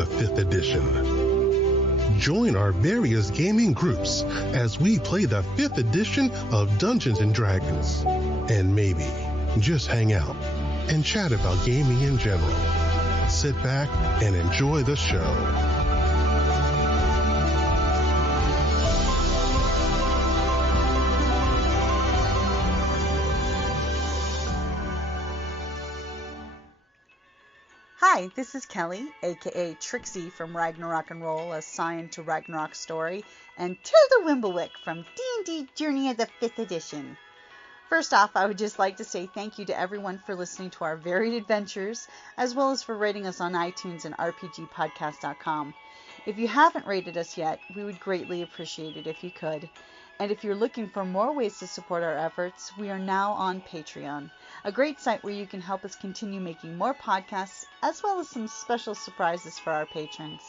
of the 5th edition. Join our various gaming groups as we play the 5th edition of Dungeons & Dragons. And maybe just hang out and chat about gaming in general. Sit back and enjoy the show. Hi, this is Kelly, aka Trixie from Ragnarok and Roll, assigned to Ragnarok Story, and Tilda Wimblewick from D&D Journey of the 5th Edition. First off, I would just like to say thank you to everyone for listening to our varied adventures, as well as for rating us on iTunes and RPGpodcast.com. If you haven't rated us yet, we would greatly appreciate it if you could. And if you're looking for more ways to support our efforts, we are now on Patreon, a great site where you can help us continue making more podcasts, as well as some special surprises for our patrons.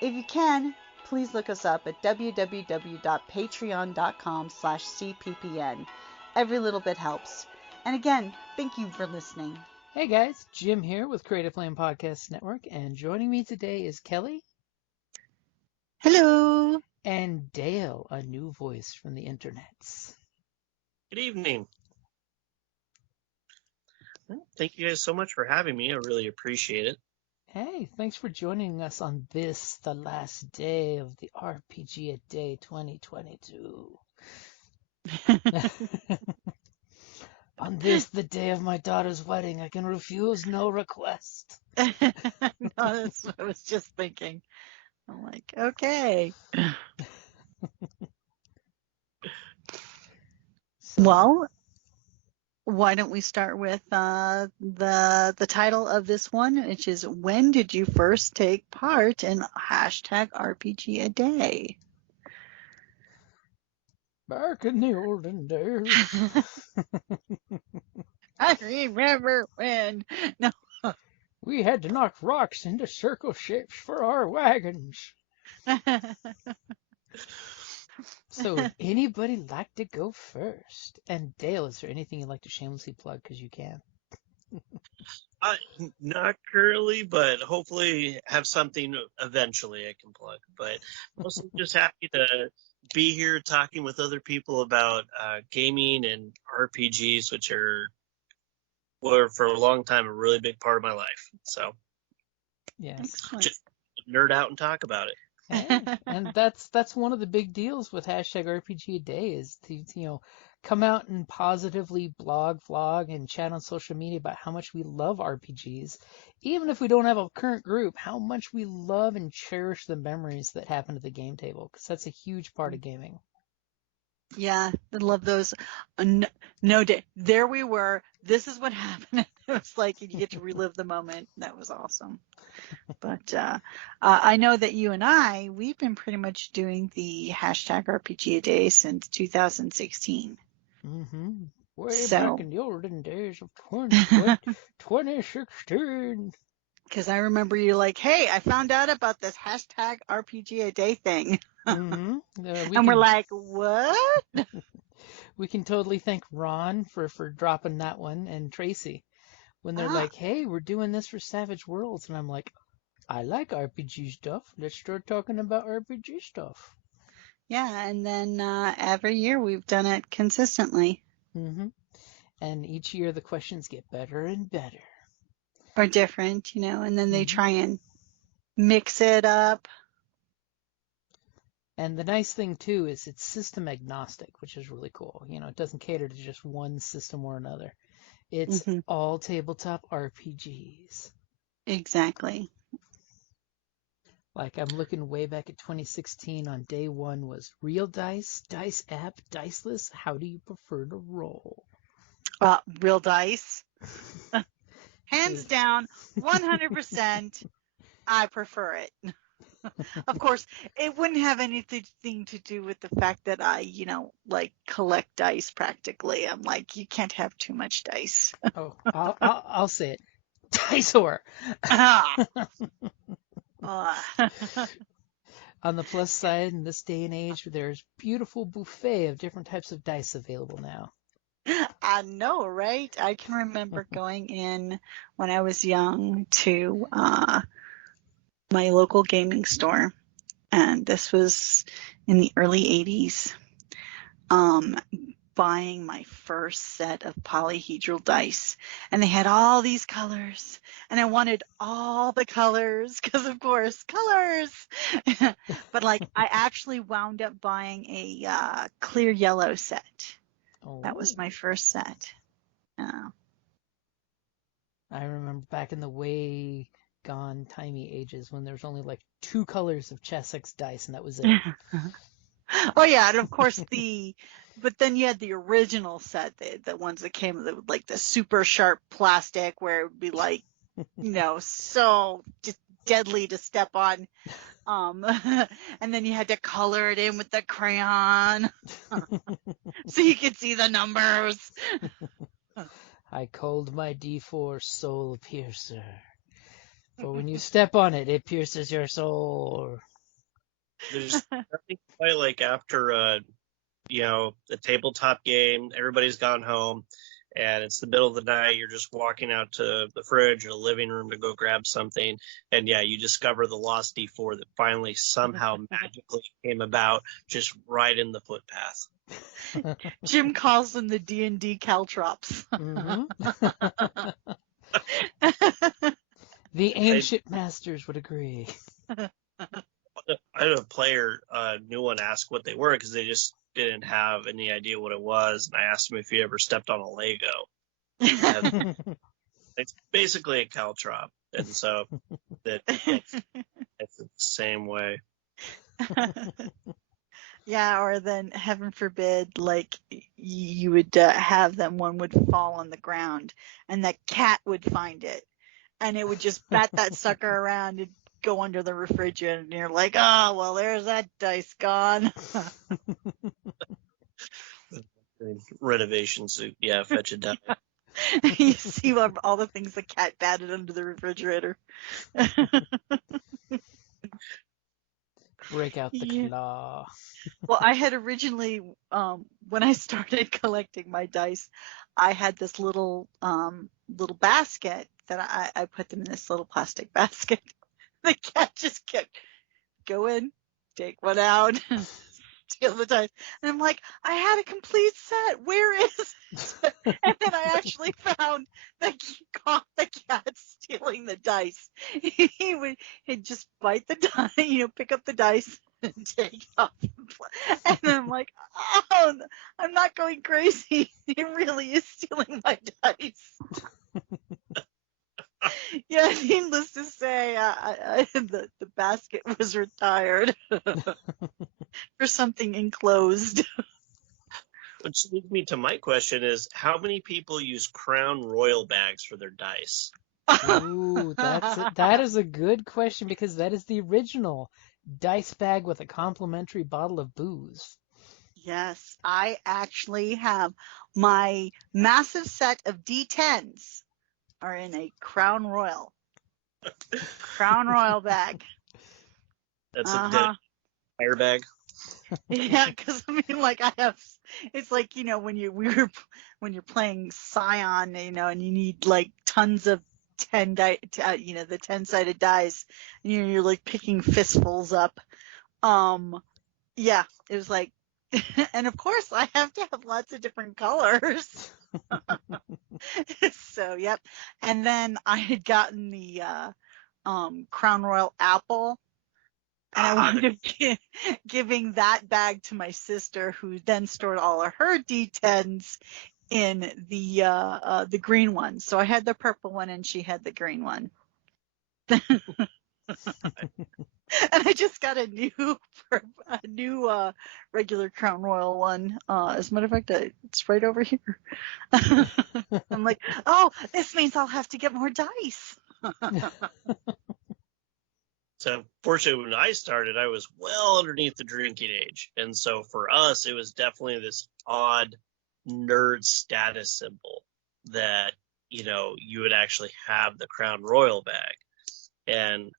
If you can, please look us up at www.patreon.com/cppn. Every little bit helps. And again, thank you for listening. Hey guys, Jim here with Creative Flame Podcast Network, and joining me today is Kelly. Hello. And Dale, a new voice from the internets. Good evening. Well, thank you guys so much for having me. I really appreciate it. Hey, thanks for joining us on this, the last day of the RPGaDay 2022. On this, the day of my daughter's wedding, I can refuse no request. No, that's what I was just thinking. I'm like, okay. Well, why don't we start with the title of this one, which is When Did You First Take Part in #RPGaDay? Back in the olden days. I remember when. No. We had to knock rocks into circle shapes for our wagons. So, would anybody like to go first? And Dale, is there anything you'd like to shamelessly plug? Because you can. Not currently, but hopefully have something eventually I can plug. But mostly just happy to be here talking with other people about gaming and RPGs, which were for a long time a really big part of my life. So, yes, just nerd out and talk about it. Hey, and that's one of the big deals with #RPGaDay is to come out and positively blog, vlog, and chat on social media about how much we love RPGs, even if we don't have a current group. How much we love and cherish the memories that happen at the game table, because that's a huge part of gaming. Yeah, I love those. No day. There we were. This is what happened. It was like you get to relive the moment. That was awesome. But I know that you and we've been pretty much doing the #RPGaDay since 2016. Mm-hmm. Way back in the olden days of 2016. Because I remember you like, hey, I found out about this #RPGaDay thing. Mm-hmm. We're like, what? We can totally thank Ron for dropping that one, and Tracy when they're like, hey, we're doing this for Savage Worlds. And I'm like, I like RPG stuff. Let's start talking about RPG stuff. Yeah, and then every year we've done it consistently. Mm-hmm. And each year the questions get better and better. Or different, and then they try and mix it up. And the nice thing, too, is it's system agnostic, which is really cool. It doesn't cater to just one system or another. It's all tabletop RPGs. Exactly. Like, I'm looking way back at 2016 on day one was Real Dice, Dice App, Diceless. How do you prefer to roll? Real Dice. Hands down, 100%, I prefer it. Of course, it wouldn't have anything to do with the fact that I, collect dice practically. I'm like, you can't have too much dice. Oh, I'll say it. Dice whore. On the plus side, in this day and age, there's beautiful buffet of different types of dice available now. I know, right? I can remember going in when I was young to my local gaming store, and this was in the early 80s, buying my first set of polyhedral dice, and they had all these colors, and I wanted all the colors because, of course, colors. But like, I actually wound up buying a clear yellow set. That was my first set. I remember back in the way gone timey ages when there was only like 2 colors of Chessex dice, and that was it. Oh yeah, and of course but then you had the original set, the ones that came with like the super sharp plastic, where it would be like, so just deadly to step on. And then you had to color it in with the crayon so you could see the numbers. I called my D4 Soul Piercer, for when you step on it, it pierces your soul. There's nothing quite like after the tabletop game, everybody's gone home, and it's the middle of the night, you're just walking out to the fridge or the living room to go grab something, and you discover the lost D4 that finally somehow magically came about just right in the footpath. Jim calls them the D&D caltrops. The ancient masters would agree. I had a player, new one, ask what they were because they just didn't have any idea what it was, and I asked him if he ever stepped on a Lego. It's basically a caltrop, and so it's the same way. Yeah, or then, heaven forbid, like, you would have them, one would fall on the ground, and the cat would find it, and it would just bat that sucker around and go under the refrigerator, and you're like, oh, well, there's that dice gone. Renovation suit, fetch it down. You see all the things the cat batted under the refrigerator. Break out the claw. Well, I had originally, when I started collecting my dice, I had this little basket that I put them in this little plastic basket. The cat just kept going, take one out, steal the dice. And I'm like, I had a complete set. Where is it? And then I actually found caught the cat stealing the dice. He'd just bite the dice, pick up the dice and take off. And then I'm like, oh, I'm not going crazy. He really is stealing my dice. Yeah, needless to say, the basket was retired for something enclosed. Which leads me to my question is, how many people use Crown Royal bags for their dice? Ooh, that is a good question, because that is the original dice bag with a complimentary bottle of booze. Yes, I actually have my massive set of D10s are in a Crown Royal bag. That's a dead fire bag. Yeah, because I mean, like, it's like, when you're playing Scion, and you need like tons of 10 the 10-sided dice, and you're like picking fistfuls up. Yeah, it was like, and of course I have to have lots of different colors. So, yep. And then I had gotten the Crown Royal apple, and I wound up giving that bag to my sister, who then stored all of her D10s in the green one. So I had the purple one, and she had the green one. And I just got a new regular Crown Royal one. As a matter of fact, it's right over here. I'm like, oh, this means I'll have to get more dice. So fortunately, when I started, I was well underneath the drinking age. And so for us, it was definitely this odd nerd status symbol that, you would actually have the Crown Royal bag. And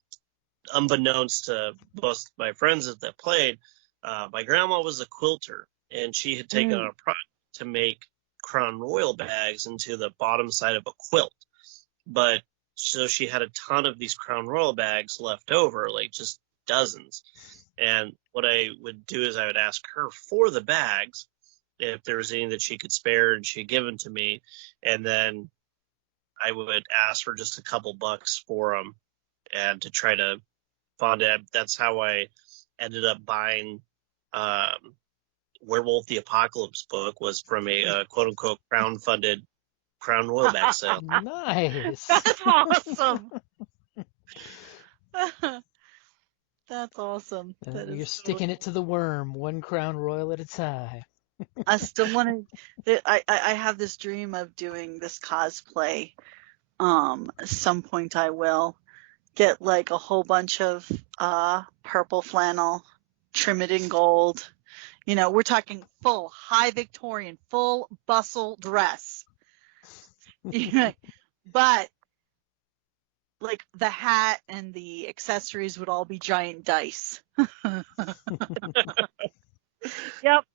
unbeknownst to most of my friends that played, my grandma was a quilter, and she had taken on a project to make Crown Royal bags into the bottom side of a quilt. But so she had a ton of these Crown Royal bags left over, like just dozens. And what I would do is I would ask her for the bags if there was any that she could spare, and she'd give them to me. And then I would ask for just a couple bucks for them and to try to fund it. That's how I ended up buying Werewolf the Apocalypse book, was from a quote unquote crowd-funded Crown Royal bag sale. Nice. That's awesome. That's awesome. That You're is sticking it to the worm, one Crown Royal at a time. I still want to. I have this dream of doing this cosplay. At some point I will get like a whole bunch of purple flannel, trim it in gold. You know, we're talking full high Victorian, full bustle dress. But like the hat and the accessories would all be giant dice. Yep.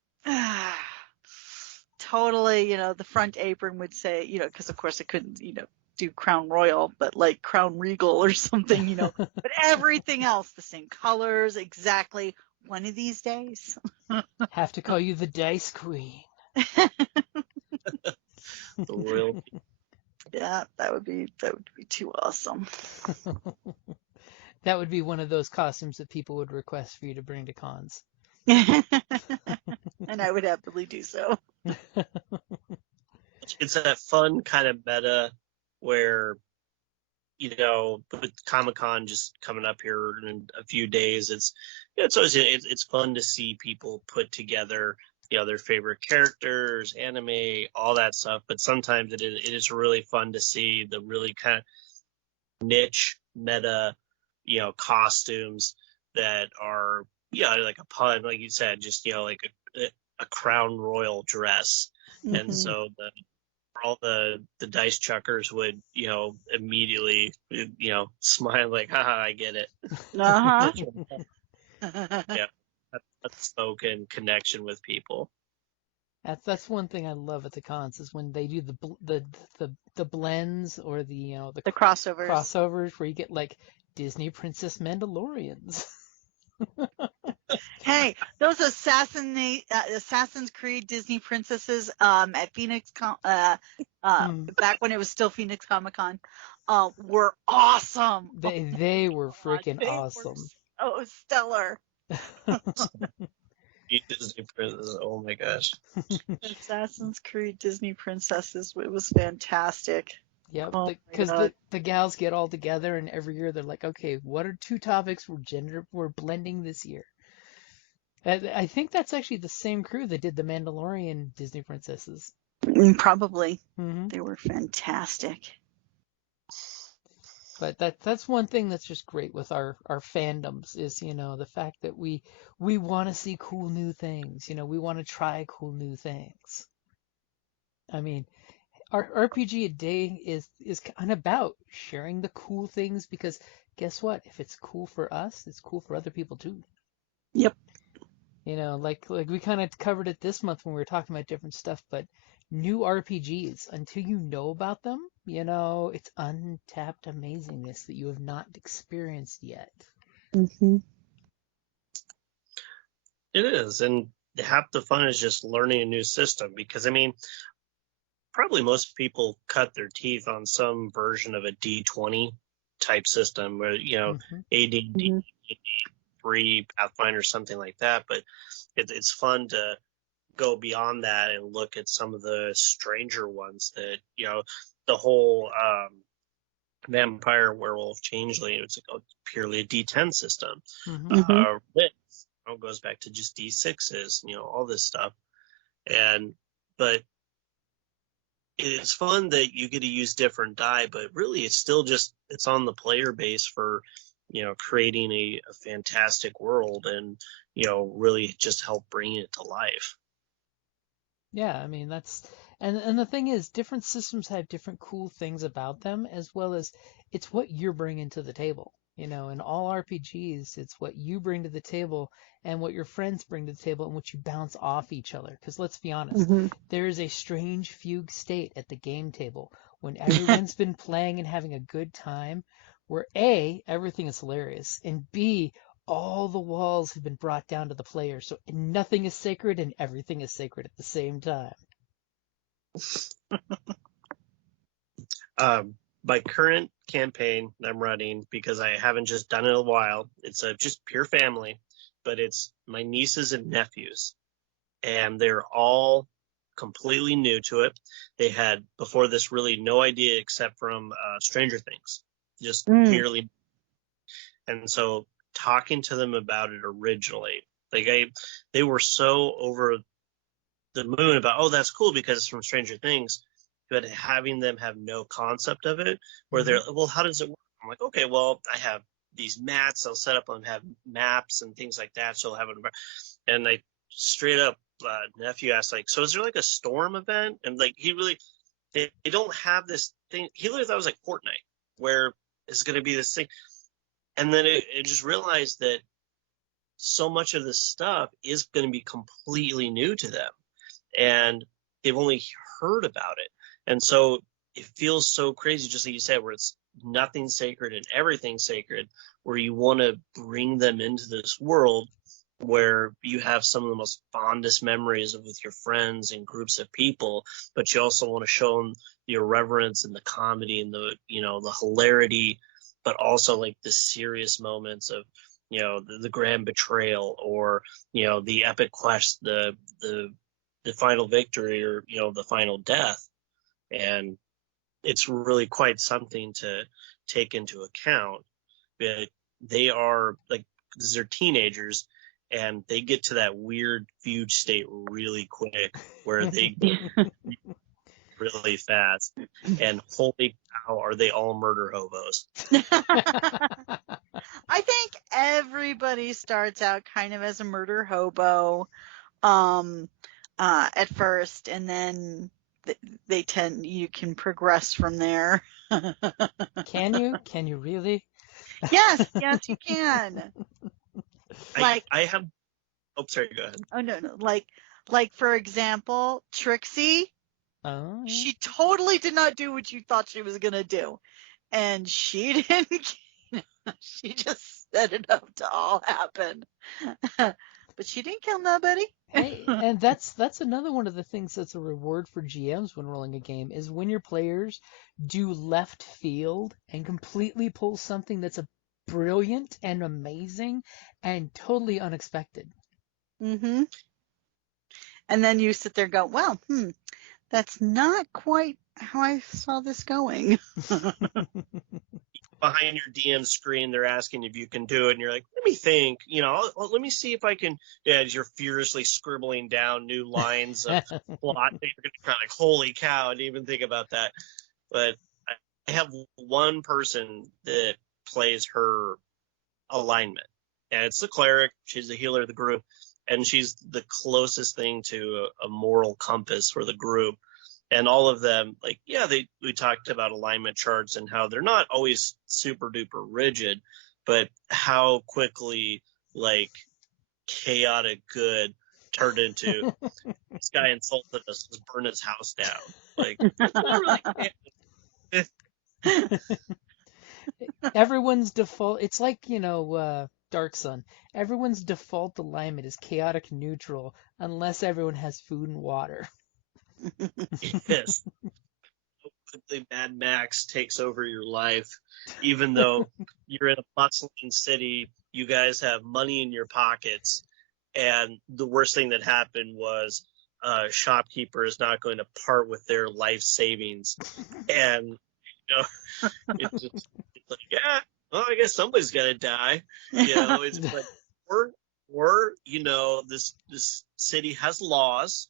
Totally, the front apron would say, because of course it couldn't, do Crown Royal, but like Crown Regal or something, but everything else, the same colors, exactly. One of these days. Have to call you the Dice Queen. The royal. Yeah, that would be too awesome. That would be one of those costumes that people would request for you to bring to cons. And I would happily do so. It's that fun kind of meta where, with Comic-Con just coming up here in a few days, it's fun to see people put together, their favorite characters, anime, all that stuff. But sometimes it is really fun to see the really kind of niche meta, costumes that are, like a pun, like you said, just, like a Crown Royal dress. Mm-hmm. And so all the dice chuckers would, immediately, smile like, haha, I get it. Uh-huh. Yeah. That spoken connection with people. That's one thing I love at the cons is when they do the blends or the crossovers where you get like Disney Princess Mandalorians. Hey, those Assassin's Creed Disney princesses at Phoenix back when it was still Phoenix Comic-Con were awesome. They were freaking awesome. Oh, stellar. Disney princesses, oh my gosh. Assassin's Creed Disney princesses, it was fantastic. Yeah, because the gals get all together and every year they're like, okay, what are 2 topics we're blending this year? I think that's actually the same crew that did the Mandalorian Disney princesses. Probably. Mm-hmm. They were fantastic. But that's one thing that's just great with our fandoms is, the fact that we want to see cool new things. We want to try cool new things. I mean, our RPGaDay is kind of about sharing the cool things because guess what? If it's cool for us, it's cool for other people too. Yep. Like we kind of covered it this month when we were talking about different stuff, but new RPGs, until you know about them, it's untapped amazingness that you have not experienced yet. Mm-hmm. It is, and half the fun is just learning a new system because, probably most people cut their teeth on some version of a D20 type system where, Mm-hmm. AD&D, 3, Pathfinder, something like that, but it's fun to go beyond that and look at some of the stranger ones that, the whole vampire, werewolf, changeling, it's like purely a D10 system. Mm-hmm. It goes back to just D6s, all this stuff. But it's fun that you get to use different die, but really it's still just, it's on the player base for, creating a fantastic world and, really just help bring it to life. Yeah, that's, and the thing is, different systems have different cool things about them, as well as it's what you're bringing to the table. In all RPGs, it's what you bring to the table and what your friends bring to the table and what you bounce off each other. Because let's be honest, there is a strange fugue state at the game table when everyone's been playing and having a good time, where A, everything is hilarious, and B, all the walls have been brought down to the player, so nothing is sacred and everything is sacred at the same time. My current campaign that I'm running, because I haven't just done it in a while, it's just pure family, but it's my nieces and nephews, and they're all completely new to it. They had, before this, really no idea except from Stranger Things, just merely. And so talking to them about it originally, they were so over the moon about, oh, that's cool because it's from Stranger Things, but having them have no concept of it, where they're, well, how does it work? I'm like, okay, well, I have these mats, I'll set up and have maps and things like that, so I'll have it. And I straight up, nephew asked, like, so is there like a storm event? And like, they don't have this thing. He literally thought it was like Fortnite, where it's going to be this thing. And then it just realized that so much of this stuff is going to be completely new to them, and they've only heard about it. And so it feels so crazy, just like you said, where it's nothing sacred and everything sacred, where you want to bring them into this world where you have some of the most fondest memories with your friends and groups of people, but you also want to show them the irreverence and the comedy and the hilarity, but also like the serious moments of, the grand betrayal, or, the epic quest, the final victory, or, the final death. And it's really quite something to take into account. But they are like, because they're teenagers, and they get to that weird fugue state really quick, where they get really fast. And holy cow, are they all murder hobos? I think everybody starts out kind of as a murder hobo at first, and then you can progress from there. Can you? Can you really? Yes, you can. I have. Oh, sorry. Go ahead. Oh no. Like for example, Trixie. Oh. She totally did not do what you thought she was gonna do, and she didn't. She just set it up to all happen. But she didn't kill nobody. Hey, and that's another one of the things that's a reward for GMs when rolling a game, is when your players do left field and completely pull something that's brilliant and amazing and totally unexpected. Mm-hmm. And then you sit there and go, well, that's not quite how I saw this going. Behind your DM screen, they're asking if you can do it, and you're like, let me think, let me see if I can. Yeah, as you're furiously scribbling down new lines of plot, you're going to kind of like, holy cow, I didn't even think about that. But I have one person that plays her alignment, and it's the cleric. She's the healer of the group, and she's the closest thing to a moral compass for the group. And all of them, like, yeah, we talked about alignment charts and how they're not always super duper rigid, but how quickly, like, chaotic good turned into this guy insulted us, let's burn his house down. Like, it's not really Everyone's default, it's like, Dark Sun. Everyone's default alignment is chaotic neutral unless everyone has food and water. Yes. So quickly Mad Max takes over your life, even though you're in a bustling city, you guys have money in your pockets, and the worst thing that happened was a shopkeeper is not going to part with their life savings. And, it's like, yeah, well, I guess somebody's got to die. It's like, or this city has laws.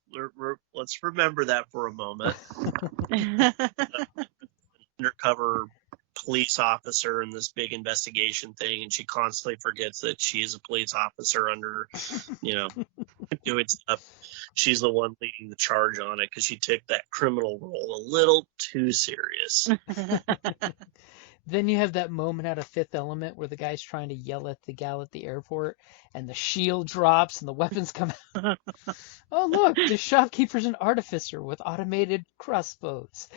Let's remember that for a moment. Undercover police officer in this big investigation thing, and she constantly forgets that she's a police officer under, doing stuff. She's the one leading the charge on it because she took that criminal role a little too serious. Then you have that moment out of Fifth Element where the guy's trying to yell at the gal at the airport, and the shield drops and the weapons come out. Oh, look, the shopkeeper's an artificer with automated crossbows.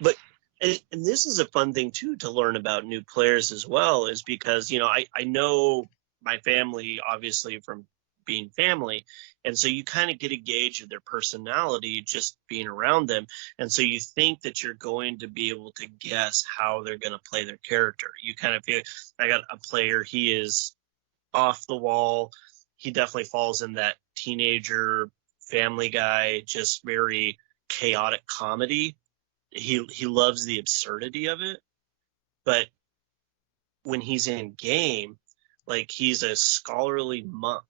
But and this is a fun thing too to learn about new players as well, is because I know my family obviously from being family, and so you kind of get a gauge of their personality just being around them, and so you think that you're going to be able to guess how they're going to play their character. You kind of feel, I got a player, he is off the wall, he definitely falls in that teenager Family Guy, just very chaotic comedy. He loves the absurdity of it, but when he's in game, like, he's a scholarly monk,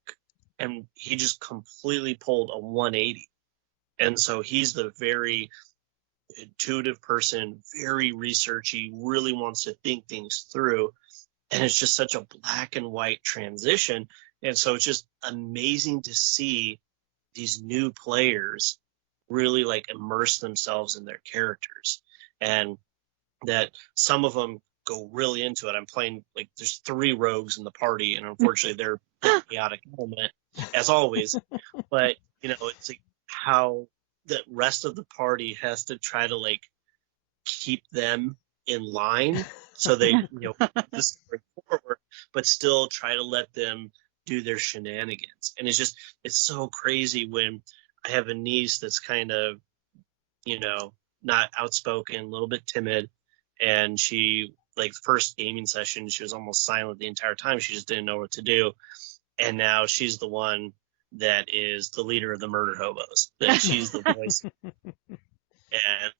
and he just completely pulled a 180. And so he's the very intuitive person, very researchy, really wants to think things through, and it's just such a black and white transition. And so it's just amazing to see these new players really like immerse themselves in their characters, and that some of them go really into it. I'm playing, like, there's 3 rogues in the party, and unfortunately they're a chaotic element as always, but it's like how the rest of the party has to try to like keep them in line so they this forward, but still try to let them do their shenanigans. And it's so crazy when I have a niece that's kind of, not outspoken, a little bit timid. And she, like, first gaming session, she was almost silent the entire time. She just didn't know what to do. And now she's the one that is the leader of the murder hobos, that she's the voice, and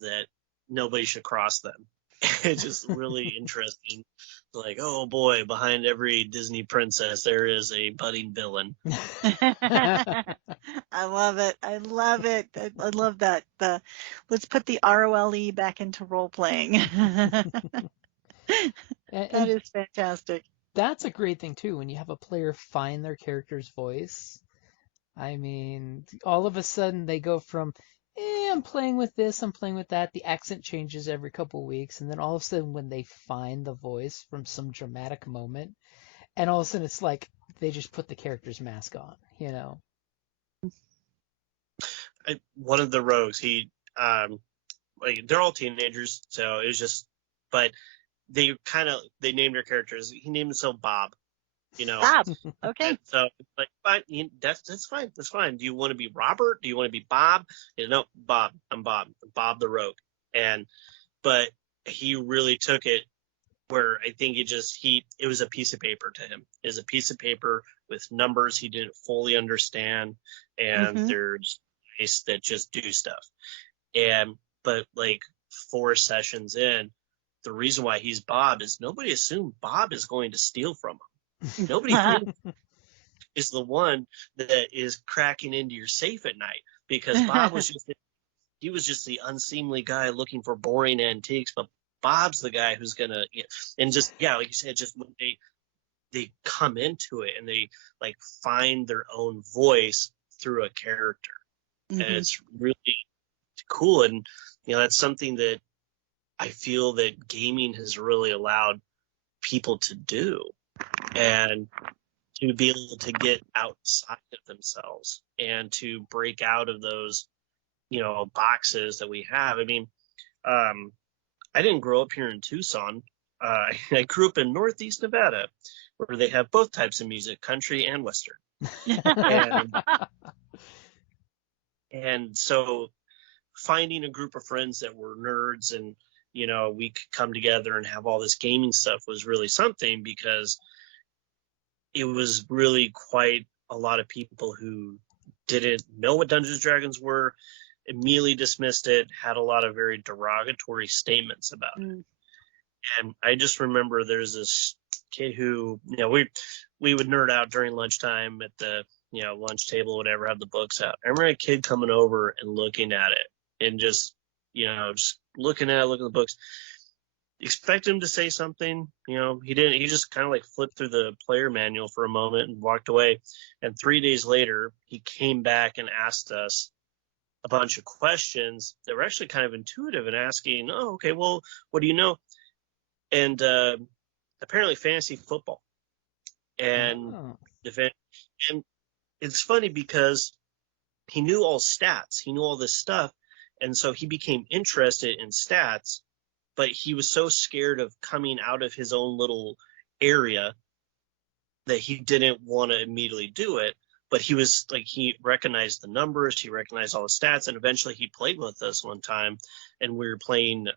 that nobody should cross them. It's just really interesting. Like, oh boy, behind every Disney princess, there is a budding villain. I love it. I love it. I love that. Let's put the ROLE back into role playing. That is fantastic. That's a great thing too, when you have a player find their character's voice. I mean, all of a sudden they go from, I'm playing with this, I'm playing with that. The accent changes every couple of weeks, and then all of a sudden when they find the voice from some dramatic moment, and all of a sudden it's like they just put the character's mask on, One of the rogues, he, like, they're all teenagers, so it was just, but they named their characters. He named himself Bob. Bob. Okay. And so it's like, fine, that's fine. That's fine. Do you want to be Robert? Do you want to be Bob? No, Bob. I'm Bob. Bob the Rogue. But he really took it where I think it was a piece of paper to him. It was a piece of paper with numbers he didn't fully understand, and there's dice that just do stuff. But like 4 sessions in, the reason why he's Bob is nobody assumed Bob is going to steal from him. Nobody is the one that is cracking into your safe at night, because Bob was just the unseemly guy looking for boring antiques, but Bob's the guy who's gonna, and just, like you said, just when they come into it and they like find their own voice through a character, and it's really cool. And that's something that I feel that gaming has really allowed people to do, and to be able to get outside of themselves and to break out of those, boxes that we have. I mean, I didn't grow up here in Tucson. I grew up in Northeast Nevada, where they have both types of music, country and Western. And so finding a group of friends that were nerds and, we could come together and have all this gaming stuff was really something, because it was really quite a lot of people who didn't know what Dungeons & Dragons were, immediately dismissed it, had a lot of very derogatory statements about it. And I just remember there's this kid who, we would nerd out during lunchtime at the, lunch table, whatever, have the books out. I remember a kid coming over and looking at it and just, just looking at the books. Expect him to say something, he didn't. He just kind of like flipped through the player manual for a moment and walked away. And 3 days later, he came back and asked us, a bunch of questions that were actually kind of intuitive and asking, oh, okay, well, what do you know? And apparently fantasy football. And and it's funny because he knew all stats. He knew all this stuff. And so he became interested in stats, but he was so scared of coming out of his own little area that he didn't want to immediately do it. But he was like, he recognized the numbers, he recognized all the stats, and eventually he played with us one time, and we were playing,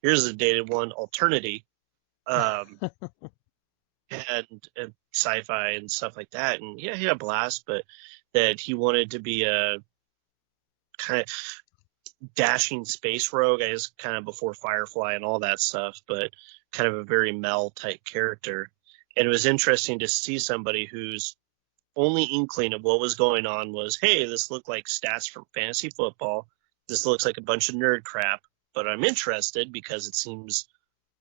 here's a dated one, Alternity, and sci-fi and stuff like that. And yeah, he had a blast, but that he wanted to be a kind of dashing space rogue, I guess, kind of before Firefly and all that stuff, but kind of a very Mel type character. And it was interesting to see somebody whose only inkling of what was going on was, hey, this looked like stats from fantasy football. This looks like a bunch of nerd crap, but I'm interested because it seems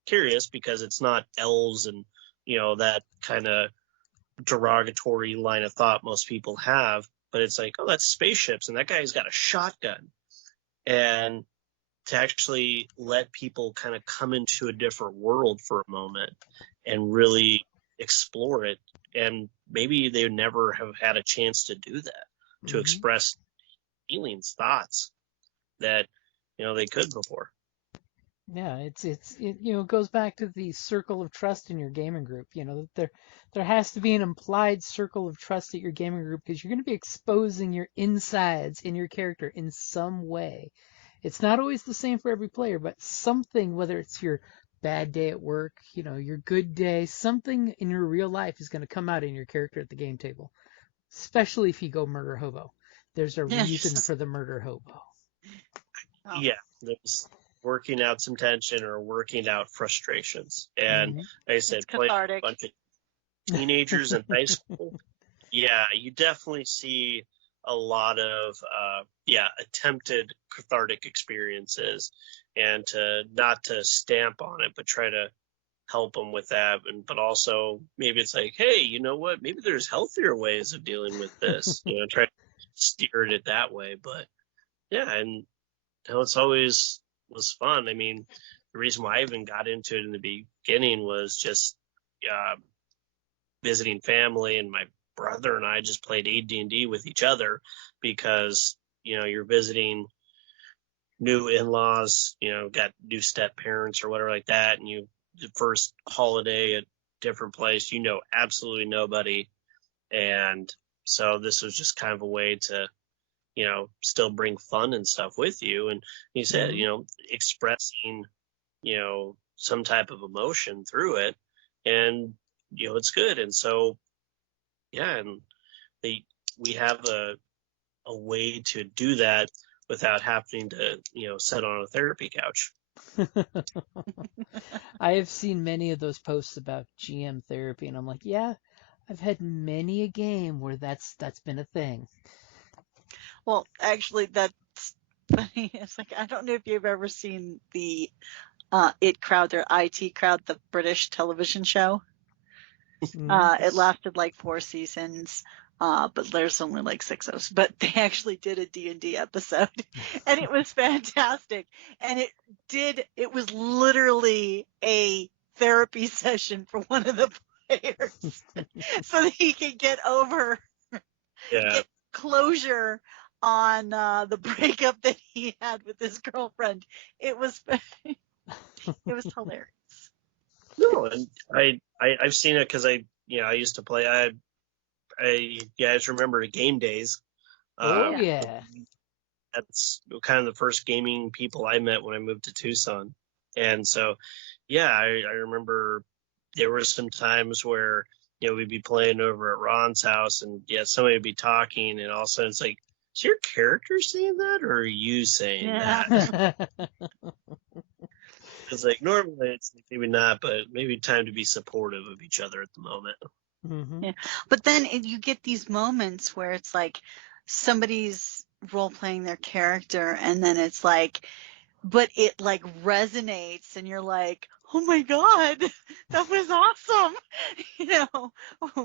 curious, because it's not elves and, you know, that kind of derogatory line of thought most people have. But it's like, oh, that's spaceships, and that guy's got a shotgun. And to actually let people kind of come into a different world for a moment and really explore it, and maybe they would never have had a chance to do that, to express feelings, thoughts that, you know, they could before. Yeah, it you know, goes back to the circle of trust in your gaming group. You know, there has to be an implied circle of trust at your gaming group, because you're going to be exposing your insides in your character in some way. It's not always the same for every player, but something, whether it's your bad day at work, you know, your good day, something in your real life is going to come out in your character at the game table, especially if you go murder hobo. There's a reason for the murder hobo. Oh. Yeah, there's working out some tension or working out frustrations. And like I said, playing a bunch of teenagers in high school, yeah, you definitely see a lot of attempted cathartic experiences, and not to stamp on it, but try to help them with that. But also maybe it's like, hey, you know what, maybe there's healthier ways of dealing with this, you know, try to steer it that way. But yeah, and you know, it's always was fun. I mean, the reason why I even got into it in the beginning was just visiting family, and my brother and I just played AD&D with each other, because, you know, you're visiting new in-laws, you know, got new step parents or whatever like that, and you, the first holiday at different place, you know, absolutely nobody. And so this was just kind of a way to, you know, still bring fun and stuff with you. And he said, you know, expressing, you know, some type of emotion through it, and, you know, it's good. And so, yeah, and we have a way to do that without having to, you know, sit on a therapy couch. I have seen many of those posts about GM therapy, and I'm like, yeah, I've had many a game where that's been a thing. Well, actually, that's funny. It's like, I don't know if you've ever seen the IT crowd, the British television show. It lasted like 4 seasons, but there's only like 6 of us. But they actually did a D&D episode, and it was fantastic. And it was literally a therapy session for one of the players, so that he could get over, get closure on the breakup that he had with his girlfriend. It was hilarious. No, and I've seen it because I used to play. I just remember the game days. Yeah. That's kind of the first gaming people I met when I moved to Tucson. And so, yeah, I remember there were some times where, you know, we'd be playing over at Ron's house, and somebody would be talking, and all of a sudden it's like, is your character saying that, or are you saying that? It's like, normally it's like maybe not, but maybe time to be supportive of each other at the moment. Yeah. But then you get these moments where it's like somebody's role playing their character, and then it's like, but it like resonates, and you're like, oh my God, that was awesome. You know,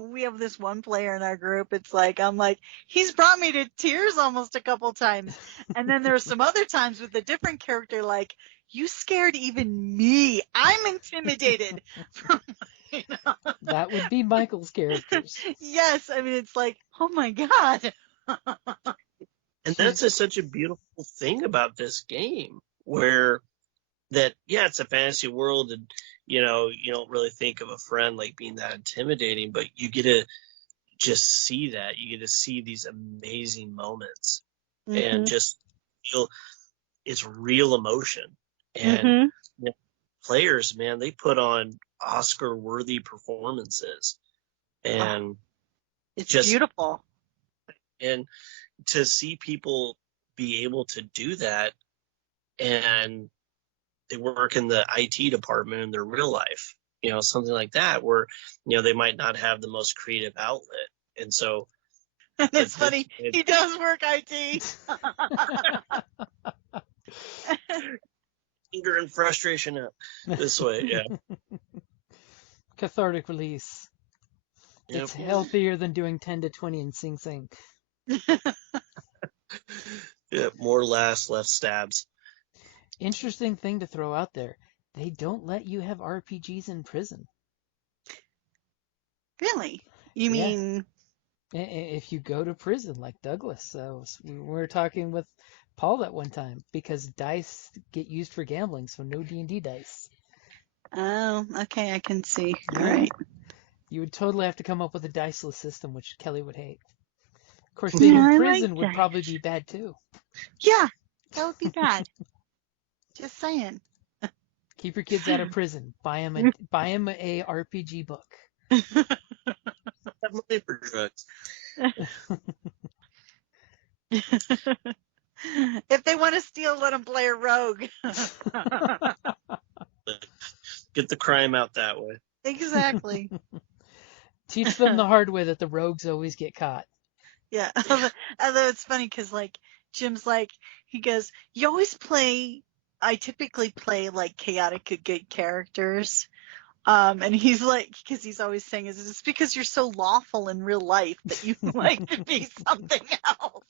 we have this one player in our group. It's like, I'm like, he's brought me to tears almost a couple times. And then there's some other times with a different character, like, you scared even me. I'm intimidated. You know? That would be Michael's characters. Yes. I mean, it's like, oh my God. And that's such a beautiful thing about this game, where that, yeah, it's a fantasy world, and you don't really think of a friend like being that intimidating, but you get to just see that. You get to see these amazing moments and just feel it's real emotion. And players, man, they put on Oscar-worthy performances, and it's just beautiful. And to see people be able to do that, and they work in the IT department in their real life, something like that, where, they might not have the most creative outlet. And so it's funny. He does work IT. Anger and frustration out this way. Yeah. Cathartic release. Yep. It's healthier than doing 10 to 20 in Sing Sing. Yeah, more laughs, less stabs. Interesting thing to throw out there. They don't let you have RPGs in prison. Really? You mean... If you go to prison, like Douglas. So we were talking with Paul that one time, because dice get used for gambling, so no D&D dice. Oh, okay, I can see. All right. You would totally have to come up with a diceless system, which Kelly would hate. Of course, being in prison would probably be bad too. Yeah, that would be bad. Just saying. Keep your kids out of prison. Buy them a RPG book. Have money for drugs. If they want to steal, let them play a rogue. Get the crime out that way. Exactly. Teach them the hard way that the rogues always get caught. Yeah. Although it's funny because, like, Jim's like, he goes, you always play, I typically play, like, chaotic good characters. And he's like, because he's always saying, is it's because you're so lawful in real life that you like to be something else.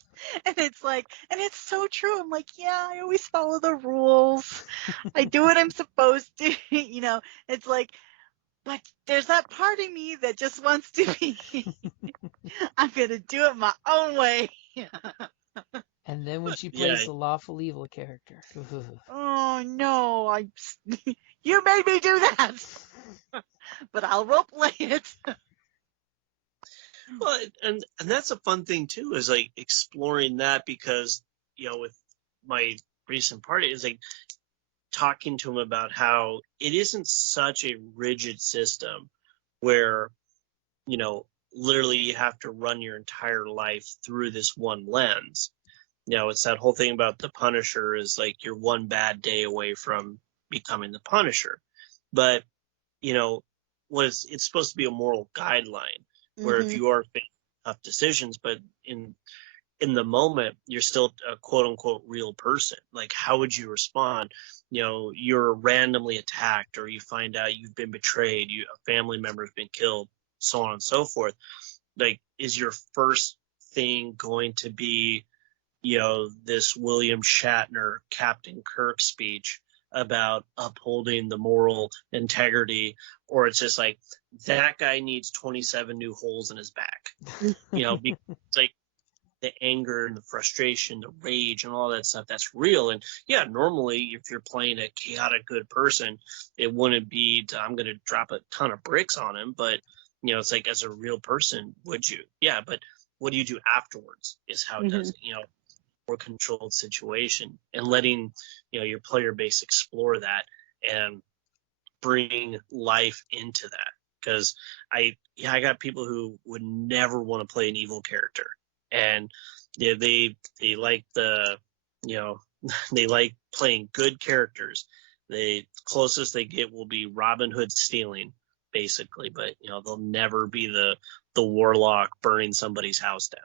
And it's like, and it's so true. I'm like, yeah, I always follow the rules. I do what I'm supposed to, it's like, but there's that part of me that just wants to be, I'm going to do it my own way. And then when she plays the lawful evil character. Oh, no, you made me do that. But I'll roleplay it. Well, and that's a fun thing too, is like exploring that, because with my recent party is like talking to him about how it isn't such a rigid system where literally you have to run your entire life through this one lens. It's that whole thing about the Punisher is like you're one bad day away from becoming the Punisher. But it's supposed to be a moral guideline where if you are facing tough decisions, but in the moment you're still a quote unquote real person, like how would you respond? You're randomly attacked, or you find out you've been betrayed, a family member has been killed, so on and so forth. Like, is your first thing going to be this William Shatner Captain Kirk speech about upholding the moral integrity, or it's just like that guy needs 27 new holes in his back, because like the anger and the frustration, the rage and all that stuff, that's real. And yeah, normally if you're playing a chaotic good person, it wouldn't be I'm going to drop a ton of bricks on him, but it's like, as a real person, would you? Yeah, but what do you do afterwards is how it does it, more controlled situation, and letting your player base explore that and bring life into that. Because I got people who would never want to play an evil character, and they like they like playing good characters. The closest they get will be Robin Hood stealing, basically, but they'll never be the warlock burning somebody's house down.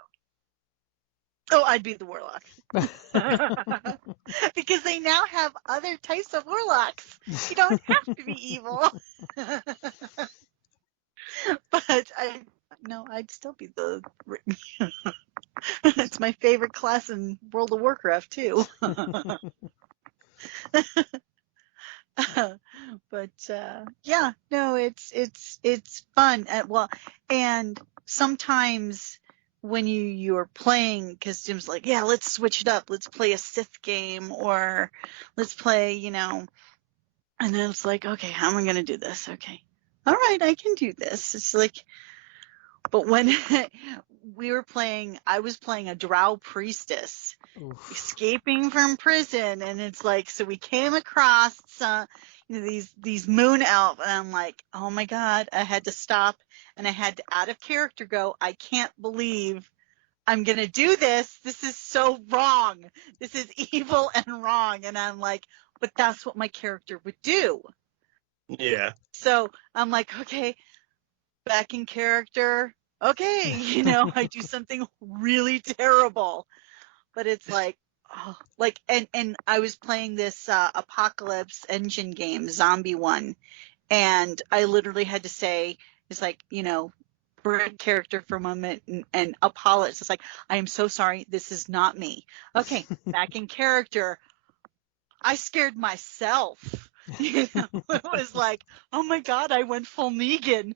So I'd be the warlock. Because they now have other types of warlocks. You don't have to be evil. But I'd still be the. It's my favorite class in World of Warcraft too. But yeah, no, it's fun. And sometimes when you're playing, because Jim's like, yeah, let's switch it up. Let's play a Sith game, or let's play, and then it's like, okay, how am I going to do this? Okay, all right, I can do this. It's like, but when I was playing a drow priestess. Oof. Escaping from prison, and it's like, so we came across these moon elf, and I'm like, oh my god, I had to stop, and I had to out of character go, I can't believe I'm gonna do this. This is so wrong. This is evil and wrong. And I'm like, but that's what my character would do. Yeah. So I'm like, okay, back in character. Okay, I do something really terrible. But it's like, and I was playing this Apocalypse engine game, Zombie one, and I literally had to say, it's like, break character for a moment and apologize. It's like, I am so sorry, this is not me. Okay, back in character. I scared myself. It was like, oh my god, I went full Negan.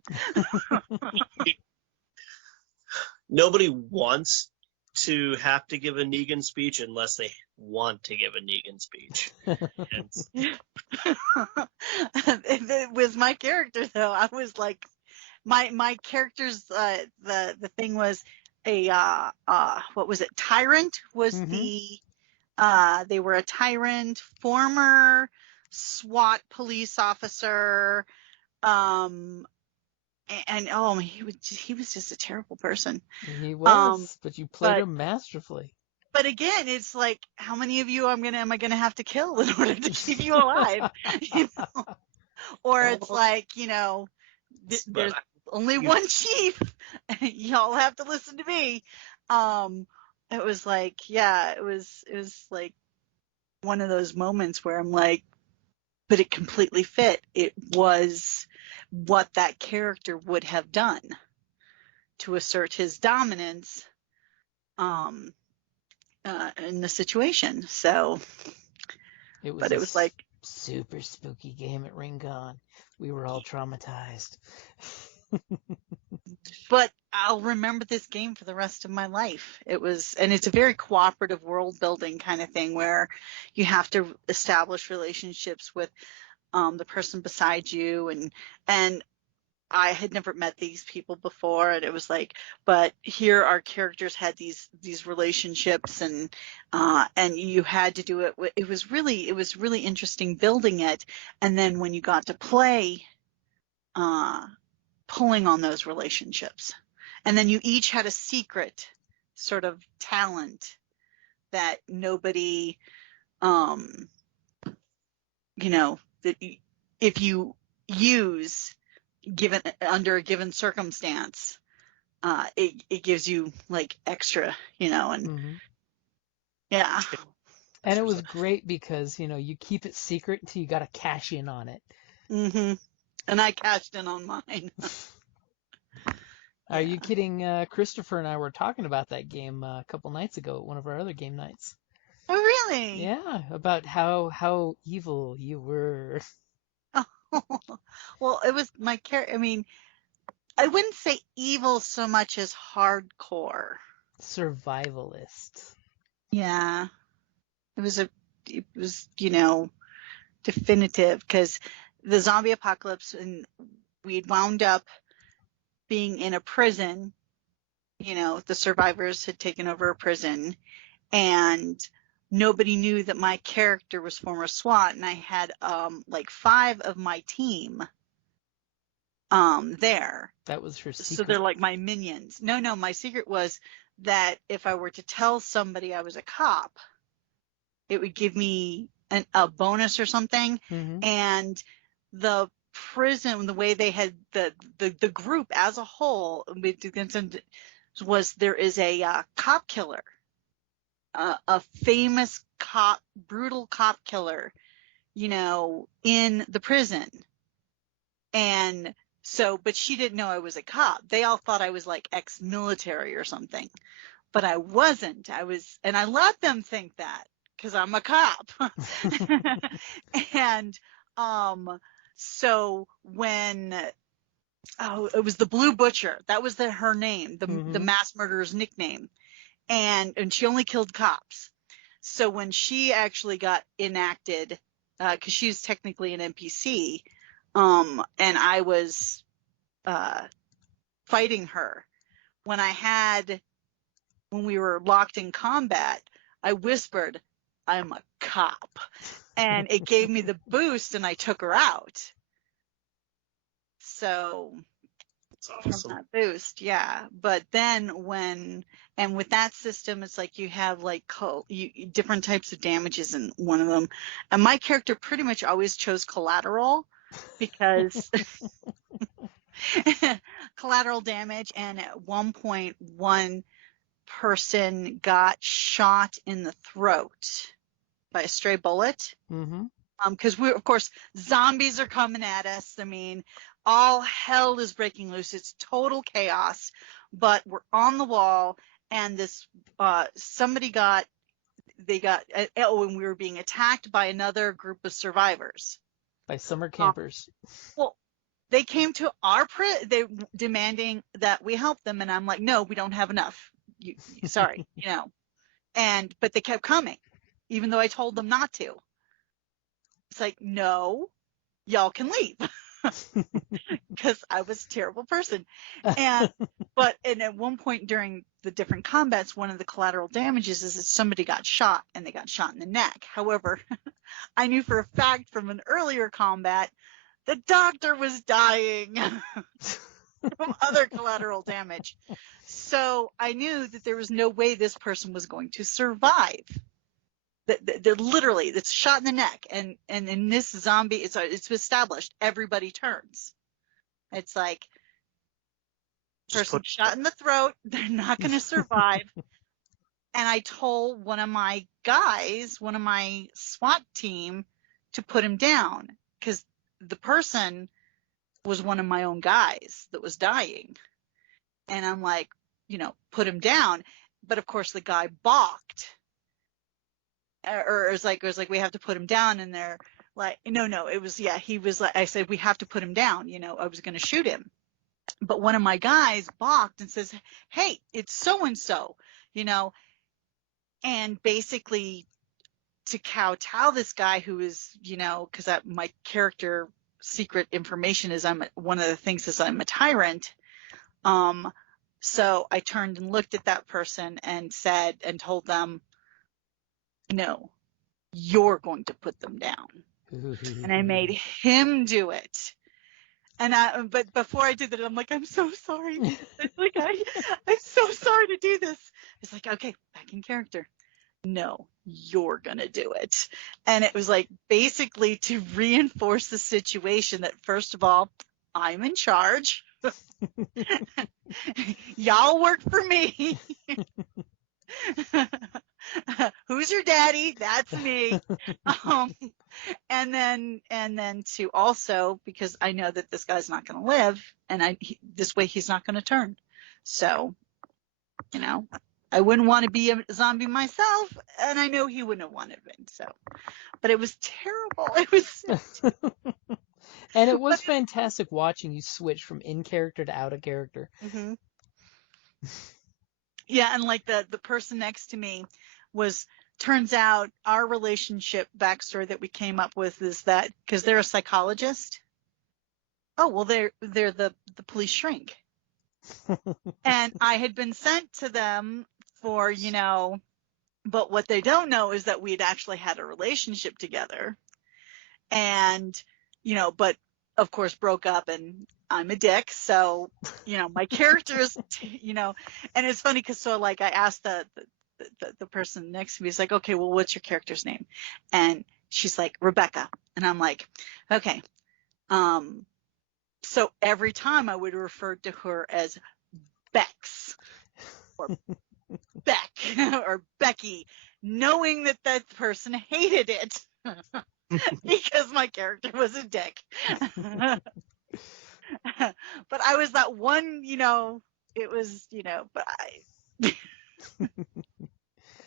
Nobody wants to have to give a Negan speech unless they want to give a Negan speech. With my character though, I was like, my character's the thing was a what was it? Tyrant was mm-hmm. They were a tyrant, former SWAT police officer, and he was just a terrible person. He was, but you played him masterfully. But again, it's like, how many of you am I gonna have to kill in order to keep you alive? Or it's like, there's only one chief. Y'all have to listen to me. It was like, yeah, it was like one of those moments where I'm like, but it completely fit. It was what that character would have done to assert his dominance in the situation. So, it was like super spooky game at RingCon. We were all traumatized. But I'll remember this game for the rest of my life. And it's a very cooperative world building kind of thing where you have to establish relationships with the person beside you, and I had never met these people before, and it was like, but here our characters had these relationships, and you had to do it. It was really interesting building it, and then when you got to play, pulling on those relationships, and then you each had a secret sort of talent that nobody, that if you use given under a given circumstance, it gives you like extra, and mm-hmm. Yeah. And it was great because, you keep it secret until you got to cash in on it. Mm-hmm. And I cashed in on mine. Are you kidding? Christopher and I were talking about that game a couple nights ago at one of our other game nights. Oh, really? Yeah, about how evil you were. Well, it was my character. I mean, I wouldn't say evil so much as hardcore. Survivalist. Yeah. It was, definitive, because the zombie apocalypse, and we'd wound up being in a prison, the survivors had taken over a prison, and nobody knew that my character was former SWAT, and I had like 5 of my team there. That was her secret. So they're like my minions. No, my secret was that if I were to tell somebody I was a cop, it would give me a bonus or something. Mm-hmm. And the prison, the way they had the group as a whole was there is a cop killer a famous cop, brutal cop killer, in the prison. And so, but she didn't know I was a cop. They all thought I was like ex-military or something, but I wasn't. And I let them think that because I'm a cop. And, so when, it was the Blue Butcher. That was her name, the mass murderer's nickname. And she only killed cops. So when she actually got enacted, because she was technically an NPC, and I was fighting her, when we were locked in combat, I whispered, "I'm a cop," and it gave me the boost, and I took her out. So It's awesome. from that boost, yeah. But then with that system, it's like you have like different types of damages in one of them, and my character pretty much always chose collateral because collateral damage. And at one point, one person got shot in the throat by a stray bullet. Because of course, zombies are coming at us. I mean, all hell is breaking loose. It's total chaos, but we're on the wall, and this, somebody got, and we were being attacked by another group of survivors. By summer campers. Well, they came to they demanding that we help them, and I'm like, no, we don't have enough. Sorry, but they kept coming, even though I told them not to. It's like, no, y'all can leave. Because I was a terrible person. And at one point during the different combats, one of the collateral damages is that somebody got shot, and they got shot in the neck. However, I knew for a fact from an earlier combat, the doctor was dying from other collateral damage. So I knew that there was no way this person was going to survive. They're literally, it's shot in the neck, and in this zombie, it's established everybody turns. It's like, person shot in the throat, they're not going to survive. And I told one of my SWAT team, to put him down, because the person was one of my own guys that was dying. And I'm like, put him down. But of course the guy balked. Or it was like, we have to put him down. And they're like, no, it was, he was like, I said, we have to put him down. I was going to shoot him. But one of my guys balked and says, hey, it's so-and-so, and basically to kowtow this guy who is, because my character secret information is one of the things is I'm a tyrant. So I turned and looked at that person and told them, no, you're going to put them down. And I made him do it. But before I did that, I'm like, I'm so sorry. It's like, I'm so sorry to do this. It's like, okay, back in character. No, you're going to do it. And it was like basically to reinforce the situation that, first of all, I'm in charge. Y'all work for me. Who's your daddy? That's me. And then to also, because I know that this guy's not going to live, and this way he's not going to turn. So, I wouldn't want to be a zombie myself, and I know he wouldn't have wanted it. So, but it was terrible. It was. And it was fantastic watching you switch from in character to out of character. Mm-hmm. Yeah, and like the person next to me turns out our relationship backstory that we came up with is that because they're a psychologist. Oh, well, they're the police shrink. And I had been sent to them for, but what they don't know is that we'd actually had a relationship together. And, but of course broke up, and I'm a dick. So, my character is, and it's funny because I asked the person next to me, is like, okay, well, what's your character's name? And she's like, Rebecca. And I'm like, okay. So every time I would refer to her as Bex or Beck or Becky, knowing that that person hated it because my character was a dick. But I was that one, it was, but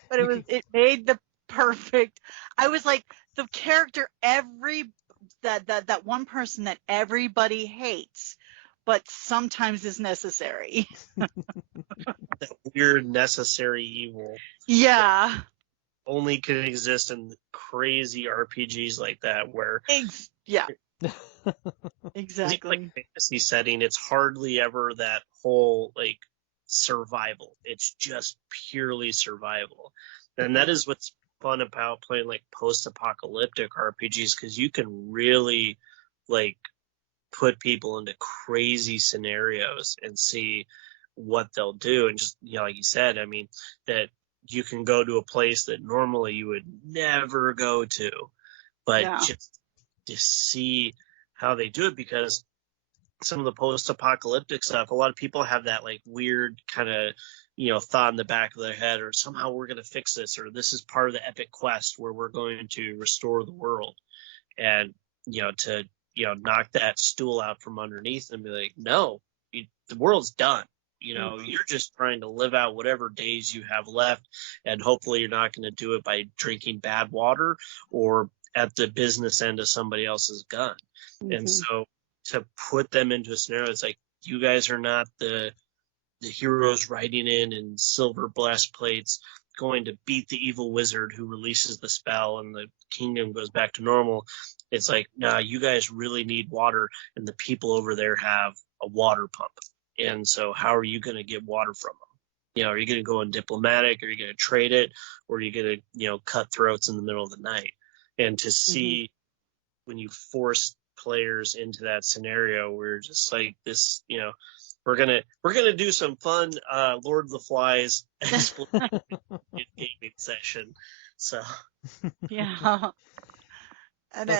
but it made the perfect, I was like the character, that one person that everybody hates, but sometimes is necessary. That weird necessary evil. Yeah. Only can exist in crazy RPGs like that where Yeah. Exactly. like fantasy setting, it's hardly ever that whole like survival. It's just purely survival. And that is what's fun about playing like post-apocalyptic RPGs, because you can really like put people into crazy scenarios and see what they'll do. And just, like you said, I mean, that you can go to a place that normally you would never go to, but just to see how they do it, because some of the post-apocalyptic stuff, a lot of people have that like weird kind of, thought in the back of their head, or somehow we're going to fix this, or this is part of the epic quest where we're going to restore the world. And, to, knock that stool out from underneath and be like, no, the world's done. You're just trying to live out whatever days you have left. And hopefully you're not going to do it by drinking bad water or at the business end of somebody else's gun. Mm-hmm. And so to put them into a scenario, it's like, you guys are not the heroes riding in silver blast plates going to beat the evil wizard who releases the spell and the kingdom goes back to normal. It's like, nah, you guys really need water, and the people over there have a water pump. And so how are you going to get water from them? Are you going to go in diplomatic? Are you going to trade it? Or are you going to, cut throats in the middle of the night? And to see when you force players into that scenario, we're just like this, we're gonna do some fun Lord of the Flies gaming session. So yeah. And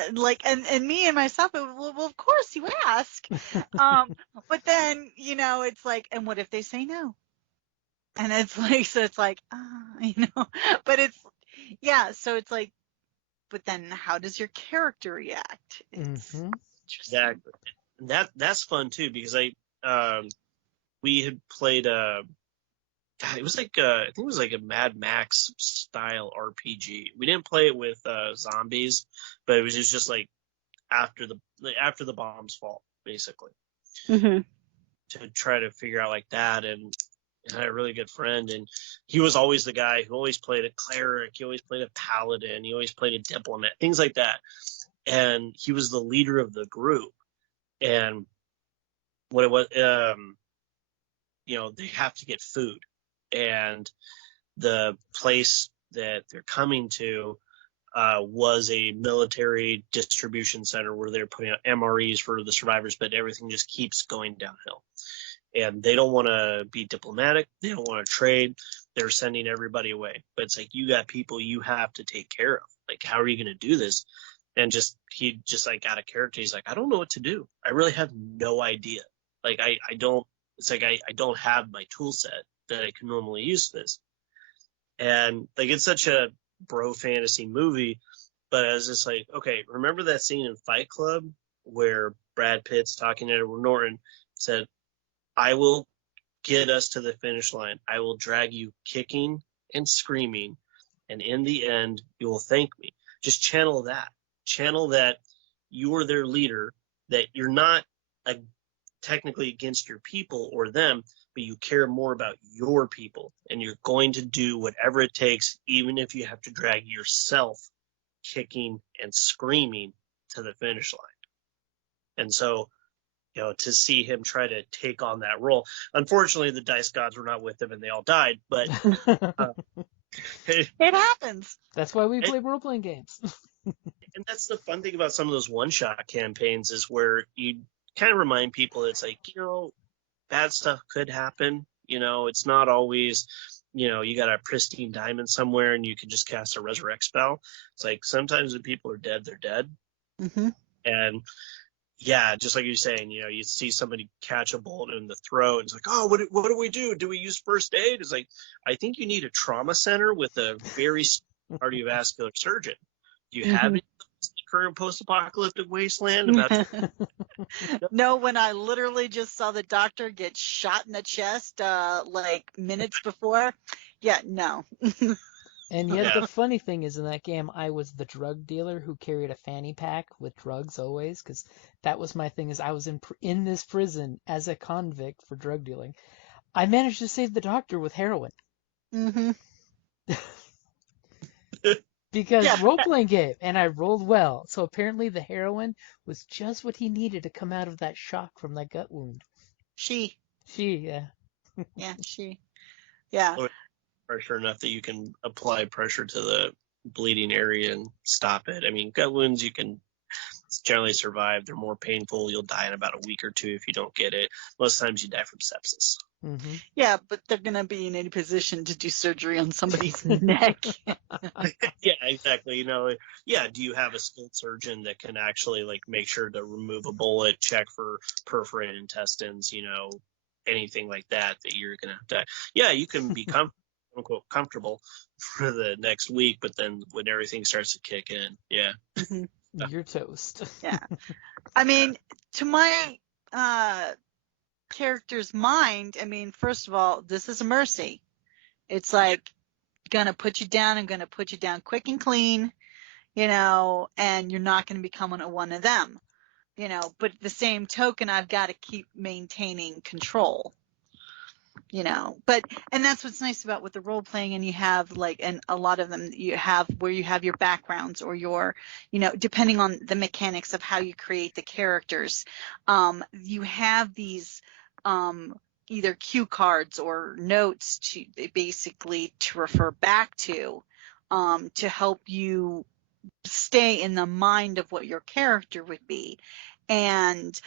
and me and myself, well, of course you ask. But then, it's like, and what if they say no? And it's like, so it's like, but it's, so it's like, but then how does your character react? It's interesting. Exactly. That's fun too, because we had played it was like I think it was like a Mad Max style RPG. We didn't play it with zombies, but it was just like after the bombs fall, basically. Mm-hmm. To try to figure out like that, and I had a really good friend, and he was always the guy who always played a cleric, he always played a paladin, he always played a diplomat, things like that. And he was the leader of the group. And what it was, they have to get food. And the place that they're coming to was a military distribution center where they're putting out MREs for the survivors, but everything just keeps going downhill. And they don't want to be diplomatic. They don't want to trade. They're sending everybody away. But it's like, you got people you have to take care of. Like, how are you going to do this? And he just like got a character. He's like, I don't know what to do. I really have no idea. Like, I don't, it's like, I don't have my tool set that I can normally use this. And like, it's such a bro fantasy movie, but I was just like, okay, remember that scene in Fight Club where Brad Pitt's talking to Edward Norton, said, I will get us to the finish line. I will drag you kicking and screaming, and in the end, you will thank me. Just channel that. Channel that you are their leader, that you're not technically against your people or them, but you care more about your people, and you're going to do whatever it takes, even if you have to drag yourself kicking and screaming to the finish line. And so, to see him try to take on that role. Unfortunately, the dice gods were not with him and they all died, but it happens. That's why we play role-playing games. And that's the fun thing about some of those one-shot campaigns, is where you kind of remind people it's like, bad stuff could happen. It's not always, you got a pristine diamond somewhere and you can just cast a resurrect spell. It's like, sometimes when people are dead, they're dead. Mm-hmm. And Yeah, just like you're saying, you see somebody catch a bullet in the throat, and it's like, oh, what do we do? Do we use first aid? It's like, I think you need a trauma center with a very cardiovascular surgeon. Do you have any current post-apocalyptic wasteland about? No, when I literally just saw the doctor get shot in the chest, like minutes before. Yeah, no. And yet the funny thing is, in that game, I was the drug dealer who carried a fanny pack with drugs always, because that was my thing. Is I was in this prison as a convict for drug dealing. I managed to save the doctor with heroin. Because role-playing game, and I rolled well. So apparently the heroin was just what he needed to come out of that shock from that gut wound. She, yeah. Yeah. Pressure enough that you can apply pressure to the bleeding area and stop it. I mean, gut wounds, you can generally survive. They're more painful. You'll die in about a week or two if you don't get it. Most times you die from sepsis. Yeah, but they're going to be in any position to do surgery on somebody's neck. Yeah, exactly. Do you have a skilled surgeon that can actually make sure to remove a bullet, check for perforated intestines, anything like that you're going to die. Yeah, you can be unquote comfortable for the next week, but then when everything starts to kick in, you're toast. Yeah. I mean, to my character's mind, I mean, first of all, this is a mercy. It's like gonna put you down and gonna put you down quick and clean, and you're not gonna become one of them, but at the same token, I've got to keep maintaining control. And that's what's nice about with the role playing, and you have and a lot of them you have where you have your backgrounds or your, depending on the mechanics of how you create the characters, you have these either cue cards or notes to basically to refer back to help you stay in the mind of what your character would be. And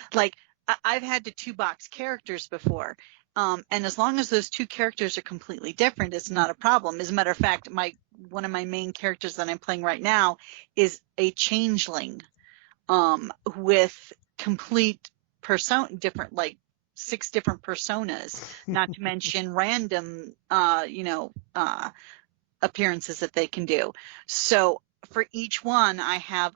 I've had to 2-box characters before. And as long as those two characters are completely different, it's not a problem. As a matter of fact, one of my main characters that I'm playing right now is a changeling, with complete different, 6 different personas, not to mention random, appearances that they can do. So for each one, I have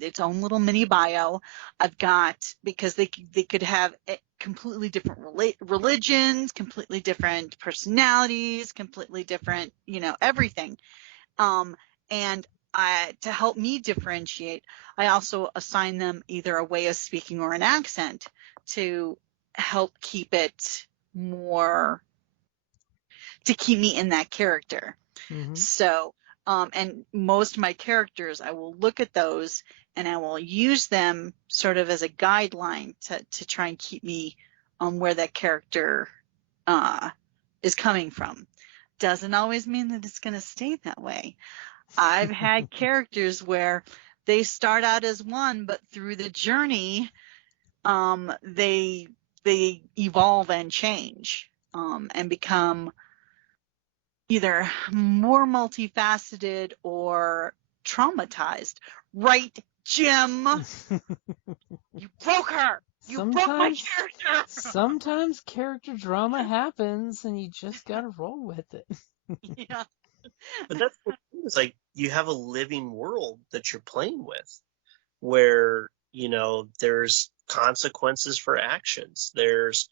its own little mini bio. I've got, because they could have completely different religions, completely different personalities, completely different, everything. And to help me differentiate, I also assign them either a way of speaking or an accent to help keep it more, to keep me in that character. So, and most of my characters, I will look at those and I will use them sort of as a guideline to try and keep me on where that character is coming from. Doesn't always mean that it's going to stay that way. I've had characters where they start out as one, but through the journey, they evolve and change, and become either more multifaceted or traumatized. Right, Jim? You broke her. You broke my character. Sometimes character drama happens, and you just gotta roll with it. Yeah. But that's the thing, is you have a living world that you're playing with, where there's consequences for actions. There's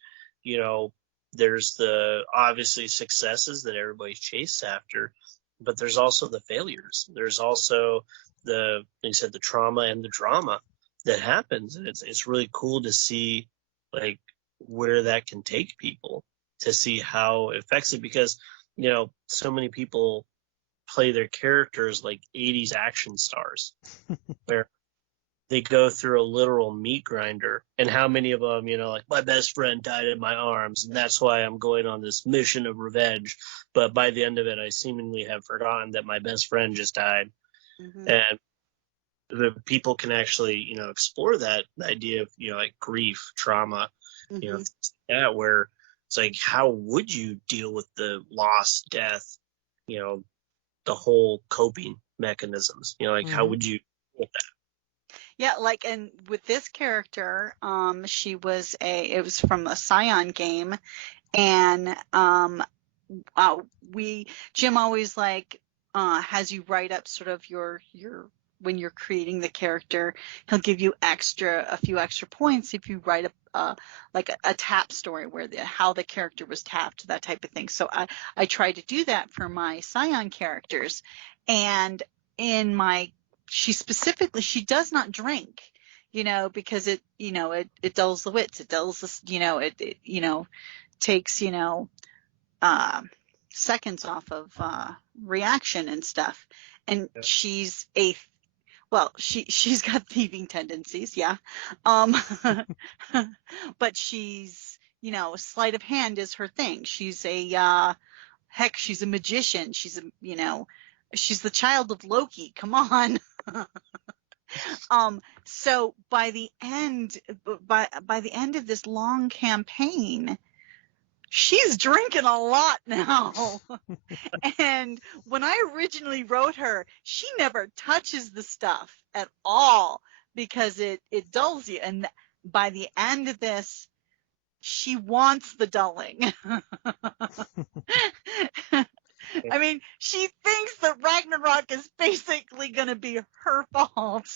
the obviously successes that everybody chases after, but there's also the failures. There's also like you said, the trauma and the drama that happens, and it's really cool to see where that can take people, to see how it affects it, because so many people play their characters like 80s action stars, where they go through a literal meat grinder. And how many of them, my best friend died in my arms, and that's why I'm going on this mission of revenge. But by the end of it, I seemingly have forgotten that my best friend just died. And the people can actually, explore that idea of, grief, trauma, things like that, where it's how would you deal with the loss, death, the whole coping mechanisms, how would you deal with that? Yeah, like, and with this character, it was from a Scion game, and Jim always has you write up sort of your when you're creating the character, he'll give you a few extra points if you write a tap story where how the character was tapped, that type of thing. So I try to do that for my Scion characters, and she does not drink, because it dulls the wits, it dulls the, it takes, seconds off of reaction and stuff. And she's she's got thieving tendencies, yeah. But she's, sleight of hand is her thing. She's she's a magician. She's she's the child of Loki. Come on. So by the end of this long campaign, she's drinking a lot now. And when I originally wrote her, she never touches the stuff at all because it dulls you. And by the end of this, she wants the dulling. I mean, she thinks that Ragnarok is basically going to be her fault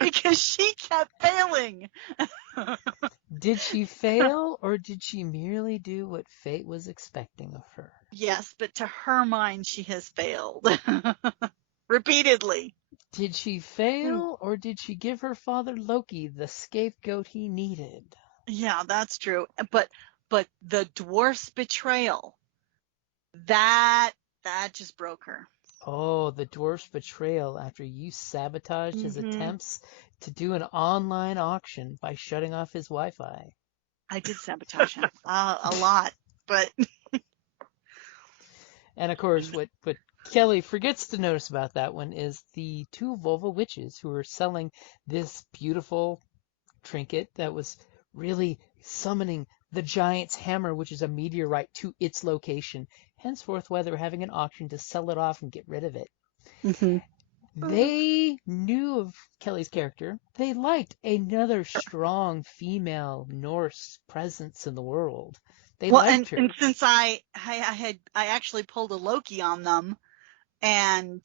because she kept failing. Did she fail, or did she merely do what fate was expecting of her? Yes, but to her mind, she has failed repeatedly. Did she fail, or did she give her father Loki the scapegoat he needed? Yeah, that's true. But the dwarf's betrayal, that just broke her. Oh, the dwarf's betrayal after you sabotaged his attempts to do an online auction by shutting off his Wi-Fi. I did sabotage him a lot, but... And of course, what Kelly forgets to notice about that one is the two Volva witches who were selling this beautiful trinket that was really summoning the giant's hammer, which is a meteorite, to its location. Henceforth, why they were having an auction to sell it off and get rid of it. Mm-hmm. They knew of Kelly's character. They liked another strong female Norse presence in the world. They liked her. And since I actually pulled a Loki on them, and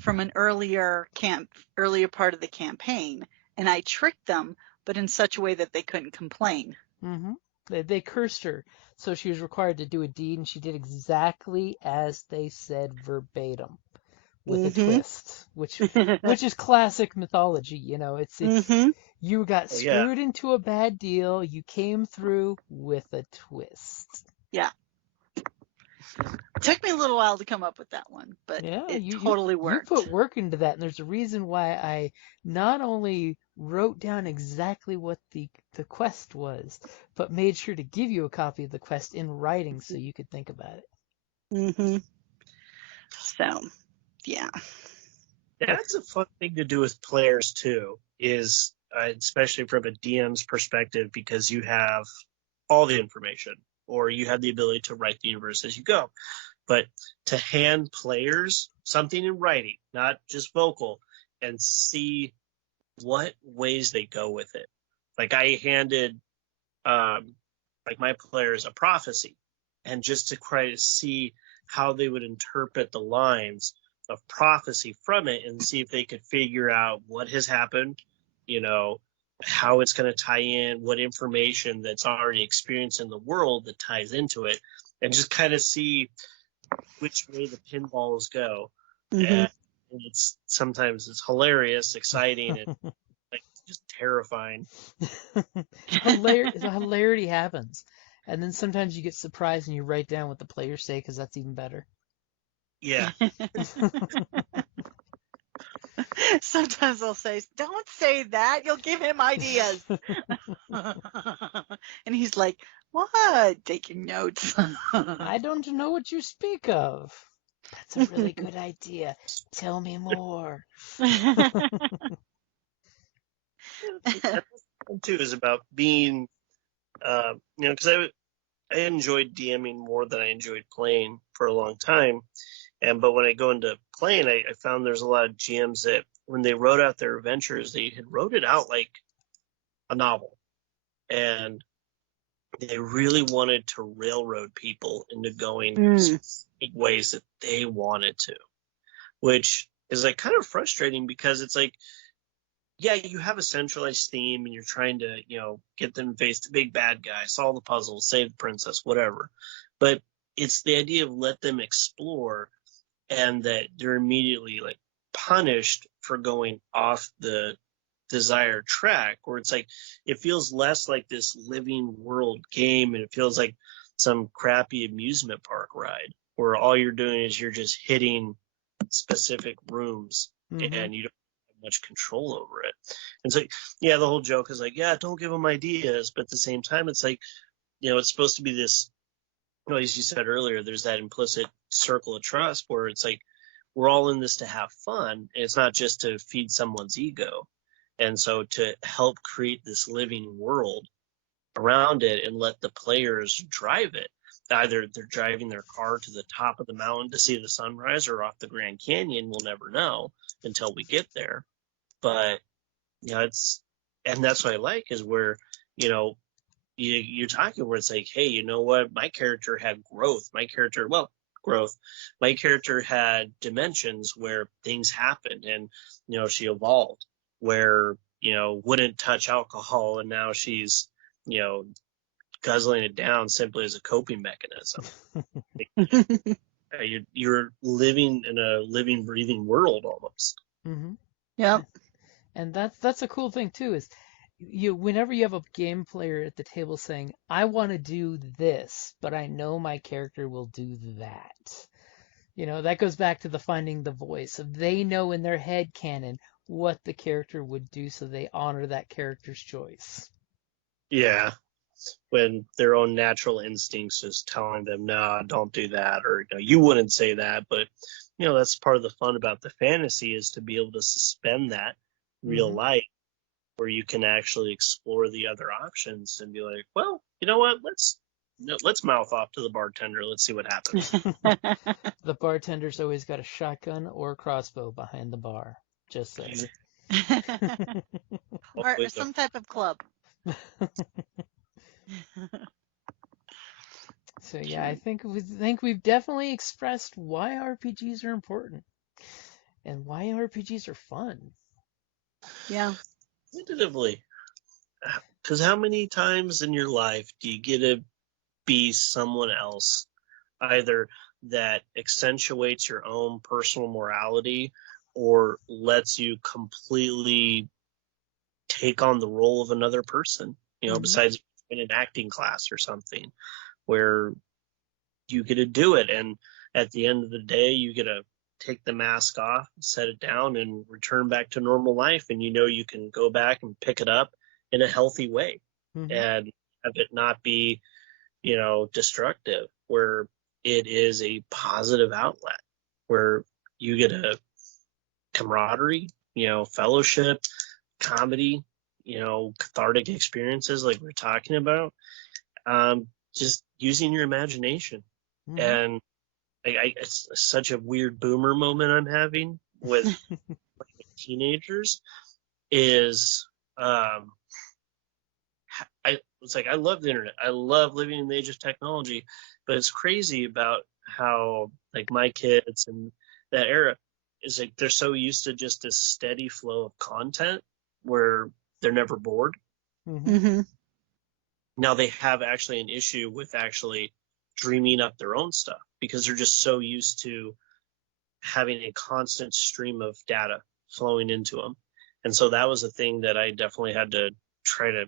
from an earlier part of the campaign, and I tricked them, but in such a way that they couldn't complain. Mm-hmm. They cursed her, so she was required to do a deed, and she did exactly as they said verbatim, with a twist, which is classic mythology. It's you got screwed into a bad deal, you came through with a twist. Yeah. It took me a little while to come up with that one, but it totally worked. You put work into that, and there's a reason why I not only wrote down exactly what the quest was, but made sure to give you a copy of the quest in writing so you could think about it. Mm-hmm. So, yeah. That's a fun thing to do with players, too, is especially from a DM's perspective, because you have all the information, or you have the ability to write the universe as you go. But to hand players something in writing, not just vocal, and see what ways they go with it. Like I handed my players a prophecy, and just to try to see how they would interpret the lines of prophecy from it and see if they could figure out what has happened, how it's going to tie in, what information that's already experienced in the world that ties into it, and just kind of see which way the pinballs go. And sometimes it's hilarious, exciting, and just terrifying. Hilarity happens. And then sometimes you get surprised and you write down what the players say, because that's even better. Yeah. Sometimes I'll say, "Don't say that. You'll give him ideas." And he's like, "What? Taking notes." I don't know what you speak of. That's a really good idea. Tell me more. Too is about being, because I enjoyed DMing more than I enjoyed playing for a long time, But when I go into playing, I found there's a lot of GMs that when they wrote out their adventures, they had wrote it out like a novel. And they really wanted to railroad people into going specific ways that they wanted to, which is like kind of frustrating because it's like, yeah, you have a centralized theme and you're trying to, get them face the big bad guy, solve the puzzle, save the princess, whatever. But it's the idea of let them explore and that they're immediately like punished for going off the desired track, where it's like it feels less like this living world game and it feels like some crappy amusement park ride where all you're doing is you're just hitting specific rooms and you don't have much control over it. And so yeah, the whole joke is like, yeah, don't give them ideas, but at the same time it's like, it's supposed to be this, as you said earlier, there's that implicit circle of trust where it's like we're all in this to have fun, and it's not just to feed someone's ego. And so to help create this living world around it and let the players drive it, either they're driving their car to the top of the mountain to see the sunrise or off the Grand Canyon, we'll never know until we get there. But, and that's what I like is where, you're talking where it's like, hey, you know what? My character had growth. My character had dimensions where things happened and, she evolved. Where, wouldn't touch alcohol and now she's, guzzling it down simply as a coping mechanism. You're living in a living, breathing world almost. Yep. And that's a cool thing too, is whenever you have a game player at the table saying, I want to do this, but I know my character will do that. That goes back to the finding the voice of they know in their head canon what the character would do, so they honor that character's choice. Yeah. When their own natural instincts is telling them, no, don't do that, or you wouldn't say that, but that's part of the fun about the fantasy is to be able to suspend that real life where you can actually explore the other options and be like, well, you know what, let's mouth off to the bartender, let's see what happens. The bartender's always got a shotgun or a crossbow behind the bar. Just saying. Or some type of club. So yeah, I think we've definitely expressed why RPGs are important and why RPGs are fun. Yeah. Tentatively. Because how many times in your life do you get to be someone else, either that accentuates your own personal morality or lets you completely take on the role of another person, besides in an acting class or something where you get to do it. And at the end of the day, you get to take the mask off, set it down, and return back to normal life. And you can go back and pick it up in a healthy way and have it not be, destructive, where it is a positive outlet, where you get a camaraderie, fellowship, comedy, cathartic experiences like we're talking about, just using your imagination. And it's such a weird boomer moment I'm having with teenagers is it's like I love the internet. I love living in the age of technology, but it's crazy about how like my kids and that era is like they're so used to just a steady flow of content where they're never bored. Now they have actually an issue with actually dreaming up their own stuff because they're just so used to having a constant stream of data flowing into them. And so that was a thing that I definitely had to try to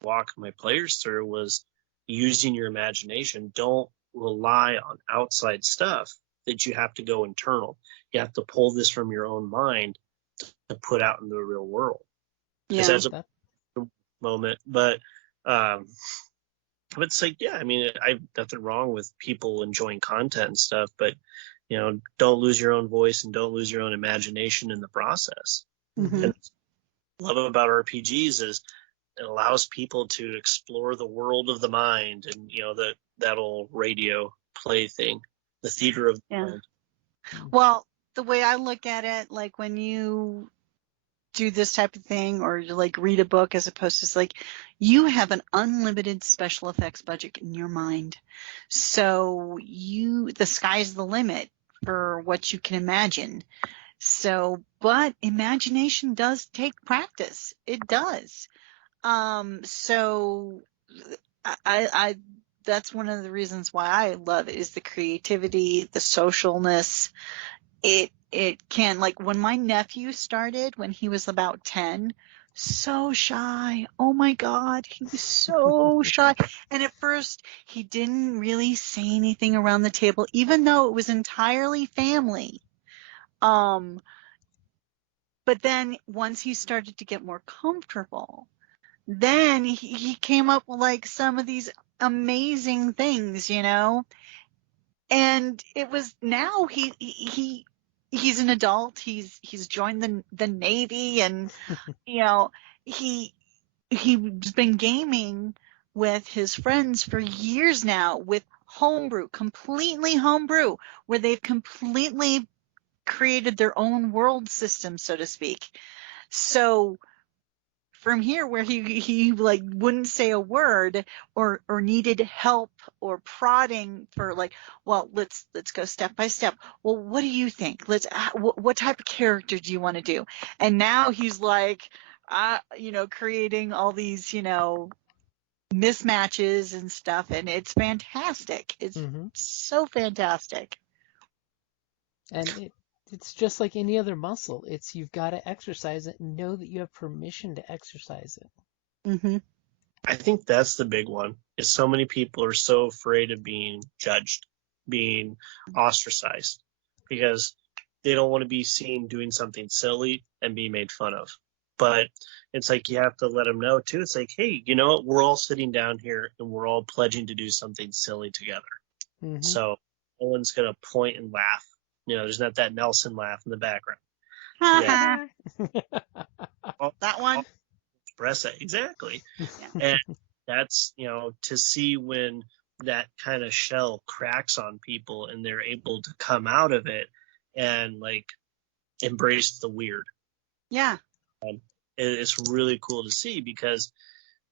walk my players through, was using your imagination. Don't rely on outside stuff that you have to go internal. You have to pull this from your own mind to put out in the real world. Yeah. That's a moment, but it's like, yeah, I mean, I've nothing wrong with people enjoying content and stuff, but don't lose your own voice and don't lose your own imagination in the process. And what I love about RPGs is it allows people to explore the world of the mind and that old radio play thing, the theater of the mind. Well, the way I look at it, like when you do this type of thing or you like read a book as opposed to like you have an unlimited special effects budget in your mind. So the sky's the limit for what you can imagine. So, but imagination does take practice. It does. So I that's one of the reasons why I love it is the creativity, the socialness. It can, like when my nephew started when he was about 10, so shy. Oh my God, he was so shy. And at first he didn't really say anything around the table, even though it was entirely family. But then once he started to get more comfortable, then he came up with like some of these amazing things, you know? And it was now he's an adult. He's joined the Navy and, you know, he's been gaming with his friends for years now with homebrew, completely homebrew, where they've completely created their own world system, so to speak. So from here where he like wouldn't say a word or needed help or prodding for like, well, let's go step by step. Well, what do you think? What type of character do you want to do? And now he's like, creating all these, mismatches and stuff. And it's fantastic. It's so fantastic. And it's just like any other muscle. You've got to exercise it and know that you have permission to exercise it. I think that's the big one. Is so many people are so afraid of being judged, being ostracized, because they don't want to be seen doing something silly and be made fun of. But it's like you have to let them know too. It's like, hey, you know what? We're all sitting down here and we're all pledging to do something silly together. So no one's gonna point and laugh. There's not that Nelson laugh in the background. Yeah. That one. Express it. Exactly. And that's, to see when that kind of shell cracks on people and they're able to come out of it and like embrace the weird. Yeah. It's really cool to see because,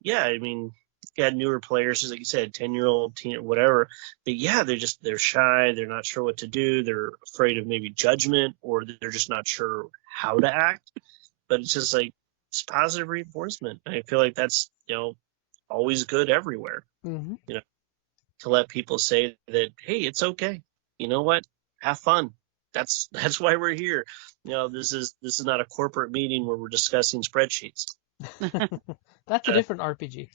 I mean, you got newer players, like you said, 10-year-old, teen, whatever. But they're shy. They're not sure what to do. They're afraid of maybe judgment, or they're just not sure how to act. But it's just like, it's positive reinforcement. I feel like that's, always good everywhere. To let people say that, hey, it's okay. You know what? Have fun. That's why we're here. This is not a corporate meeting where we're discussing spreadsheets. That's a different RPG.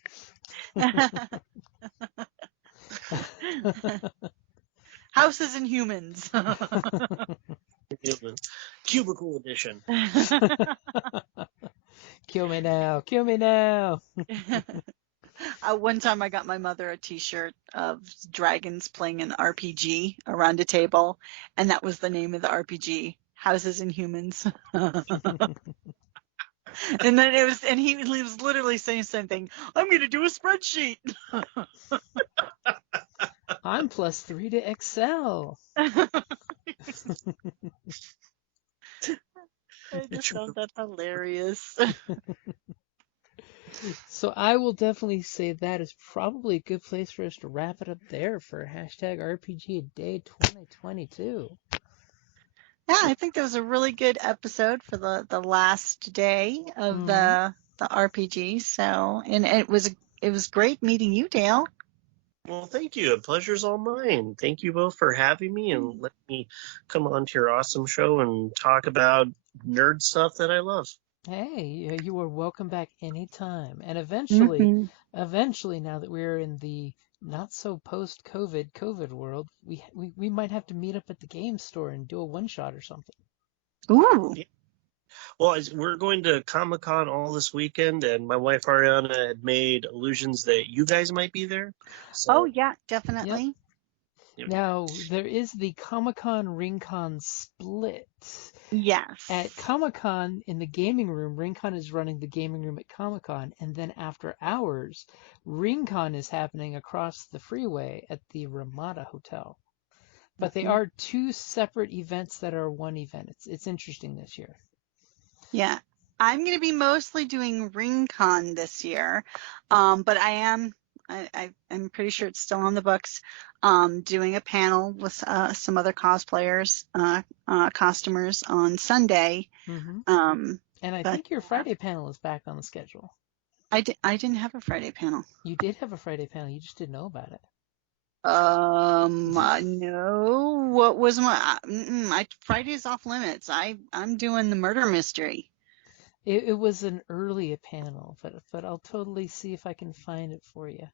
Houses and Humans. Cubicle edition. Kill me now. Kill me now. One time I got my mother a t-shirt of dragons playing an RPG around a table, and that was the name of the RPG, Houses and Humans. And then he was literally saying the same thing. I'm going to do a spreadsheet. I'm +3 to Excel. I just found that hilarious. So I will definitely say that is probably a good place for us to wrap it up there for #RPGaDay2022. Yeah, I think that was a really good episode for the last day of the RPG. So, and it was great meeting you, Dale. Well, thank you. A pleasure's all mine. Thank you both for having me and letting me come on to your awesome show and talk about nerd stuff that I love. Hey, you are welcome back anytime. And eventually, now that we're in the not so post-COVID world, we might have to meet up at the game store and do a one-shot or something. Ooh. Yeah. Well, we're going to Comic-Con all this weekend, and my wife Ariana had made allusions that you guys might be there. So, oh, yeah, definitely. Yep. Now, there is the Comic-Con RingCon split. Yes. At Comic-Con, in the gaming room, RingCon is running the gaming room at Comic-Con, and then after hours, RingCon is happening across the freeway at the Ramada Hotel. But they are two separate events that are one event. It's interesting this year. Yeah. I'm going to be mostly doing RingCon this year, but I'm pretty sure it's still on the books, doing a panel with some other cosplayers, costumers on Sunday. Mm-hmm. And I think your Friday panel is back on the schedule. I didn't have a Friday panel. You did have a Friday panel. You just didn't know about it. No. What was my Friday's off limits. I'm doing the murder mystery. It was an early panel, but I'll totally see if I can find it for you.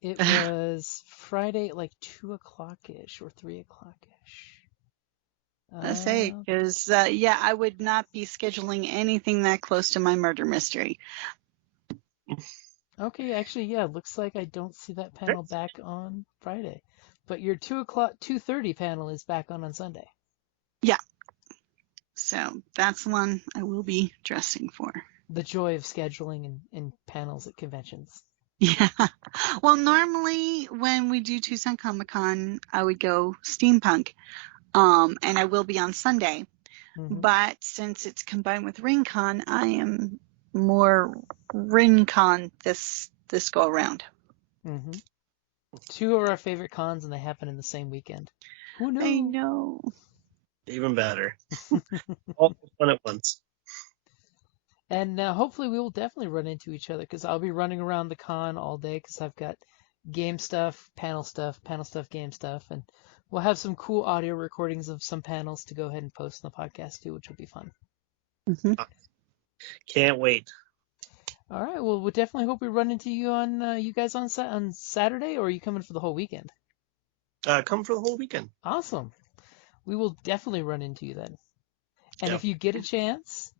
It was Friday at like 2 o'clock-ish or 3 o'clock-ish. I say, because I would not be scheduling anything that close to my murder mystery. Okay, actually, yeah, looks like I don't see that panel back on Friday, but your 2:30 panel is back on Sunday. Yeah. So that's the one I will be dressing for. The joy of scheduling and panels at conventions. Yeah. Well, normally when we do Tucson Comic-Con, I would go steampunk, and I will be on Sunday. Mm-hmm. But since it's combined with RingCon, I am more RingCon this go around. Mm-hmm. Two of our favorite cons, and they happen in the same weekend. Who knew? I know. Even better. All fun at once. And hopefully we will definitely run into each other, because I'll be running around the con all day because I've got game stuff, panel stuff, game stuff, and we'll have some cool audio recordings of some panels to go ahead and post on the podcast too, which will be fun. Mm-hmm. Can't wait. All right. Well, we definitely hope we run into you you guys on Saturday, or are you coming for the whole weekend? Come for the whole weekend. Awesome. We will definitely run into you then. And if you get a chance,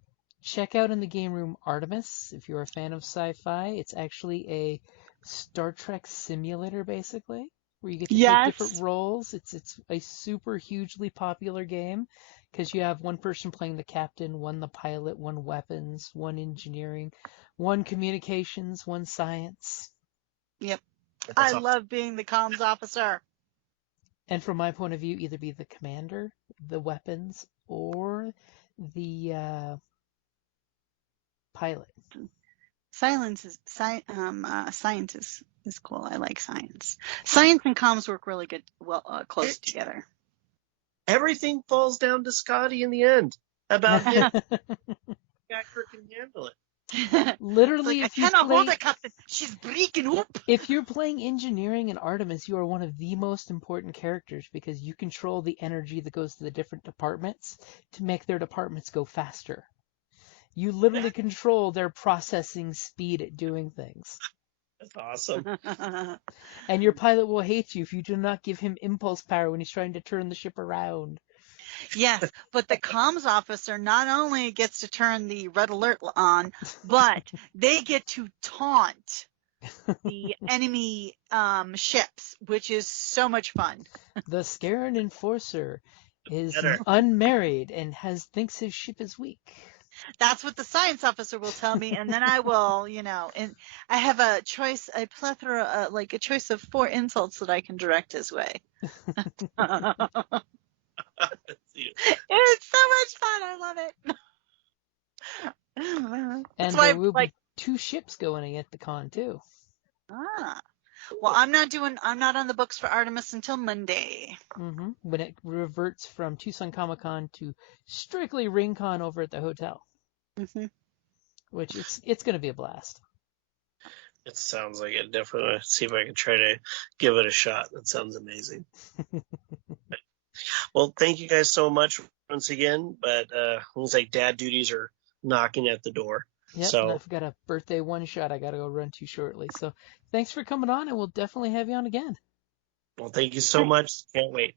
check out in the game room Artemis. If you're a fan of sci-fi, it's actually a Star Trek simulator, basically, where you get to take different roles. It's a super hugely popular game because you have one person playing the captain, one the pilot, one weapons, one engineering, one communications, one science. Yep. I love being the comms officer. And from my point of view, either be the commander, the weapons, or the pilot. Science is cool. I like science. Science and comms work really good, close together. Everything falls down to Scotty in the end. About him. Jacker can handle it. Literally, like, I cannot hold it, Captain. She's breaking up. If you're playing engineering in Artemis, you are one of the most important characters because you control the energy that goes to the different departments to make their departments go faster. You literally control their processing speed at doing things. That's awesome. And your pilot will hate you if you do not give him impulse power when he's trying to turn the ship around. Yes, but the comms officer not only gets to turn the red alert on, but they get to taunt the enemy ships, which is so much fun. The Scaran Enforcer is unmarried and thinks his ship is weak. That's what the science officer will tell me, and then I will, and I have a plethora, like a choice of 4 insults that I can direct his way. It's so much fun. I love it. And there will be 2 ships going at the con too. Well, I'm not on the books for Artemis until Monday. Mm-hmm. When it reverts from Tucson Comic-Con to strictly RingCon over at the hotel. Mm-hmm. Which it's going to be a blast. It sounds like it. Definitely see if I can try to give it a shot. That sounds amazing. Well, thank you guys so much once again. But it looks like dad duties are knocking at the door. Yep, so and I've got a birthday one-shot I got to go run to shortly. So thanks for coming on, and we'll definitely have you on again. Well, thank you so much. Can't wait.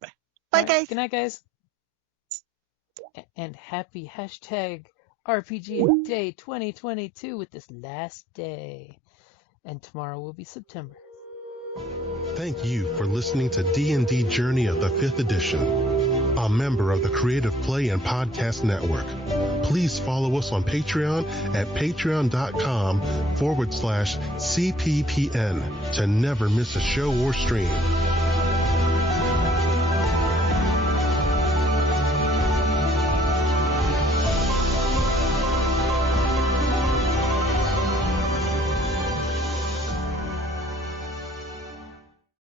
Bye. Bye, guys. Good night, guys. And happy #RPGaDay2022 with this last day. And tomorrow will be September. Thank you for listening to D&D Journey of the 5th Edition, a member of the Creative Play and Podcast Network. Please follow us on Patreon at patreon.com/CPPN to never miss a show or stream.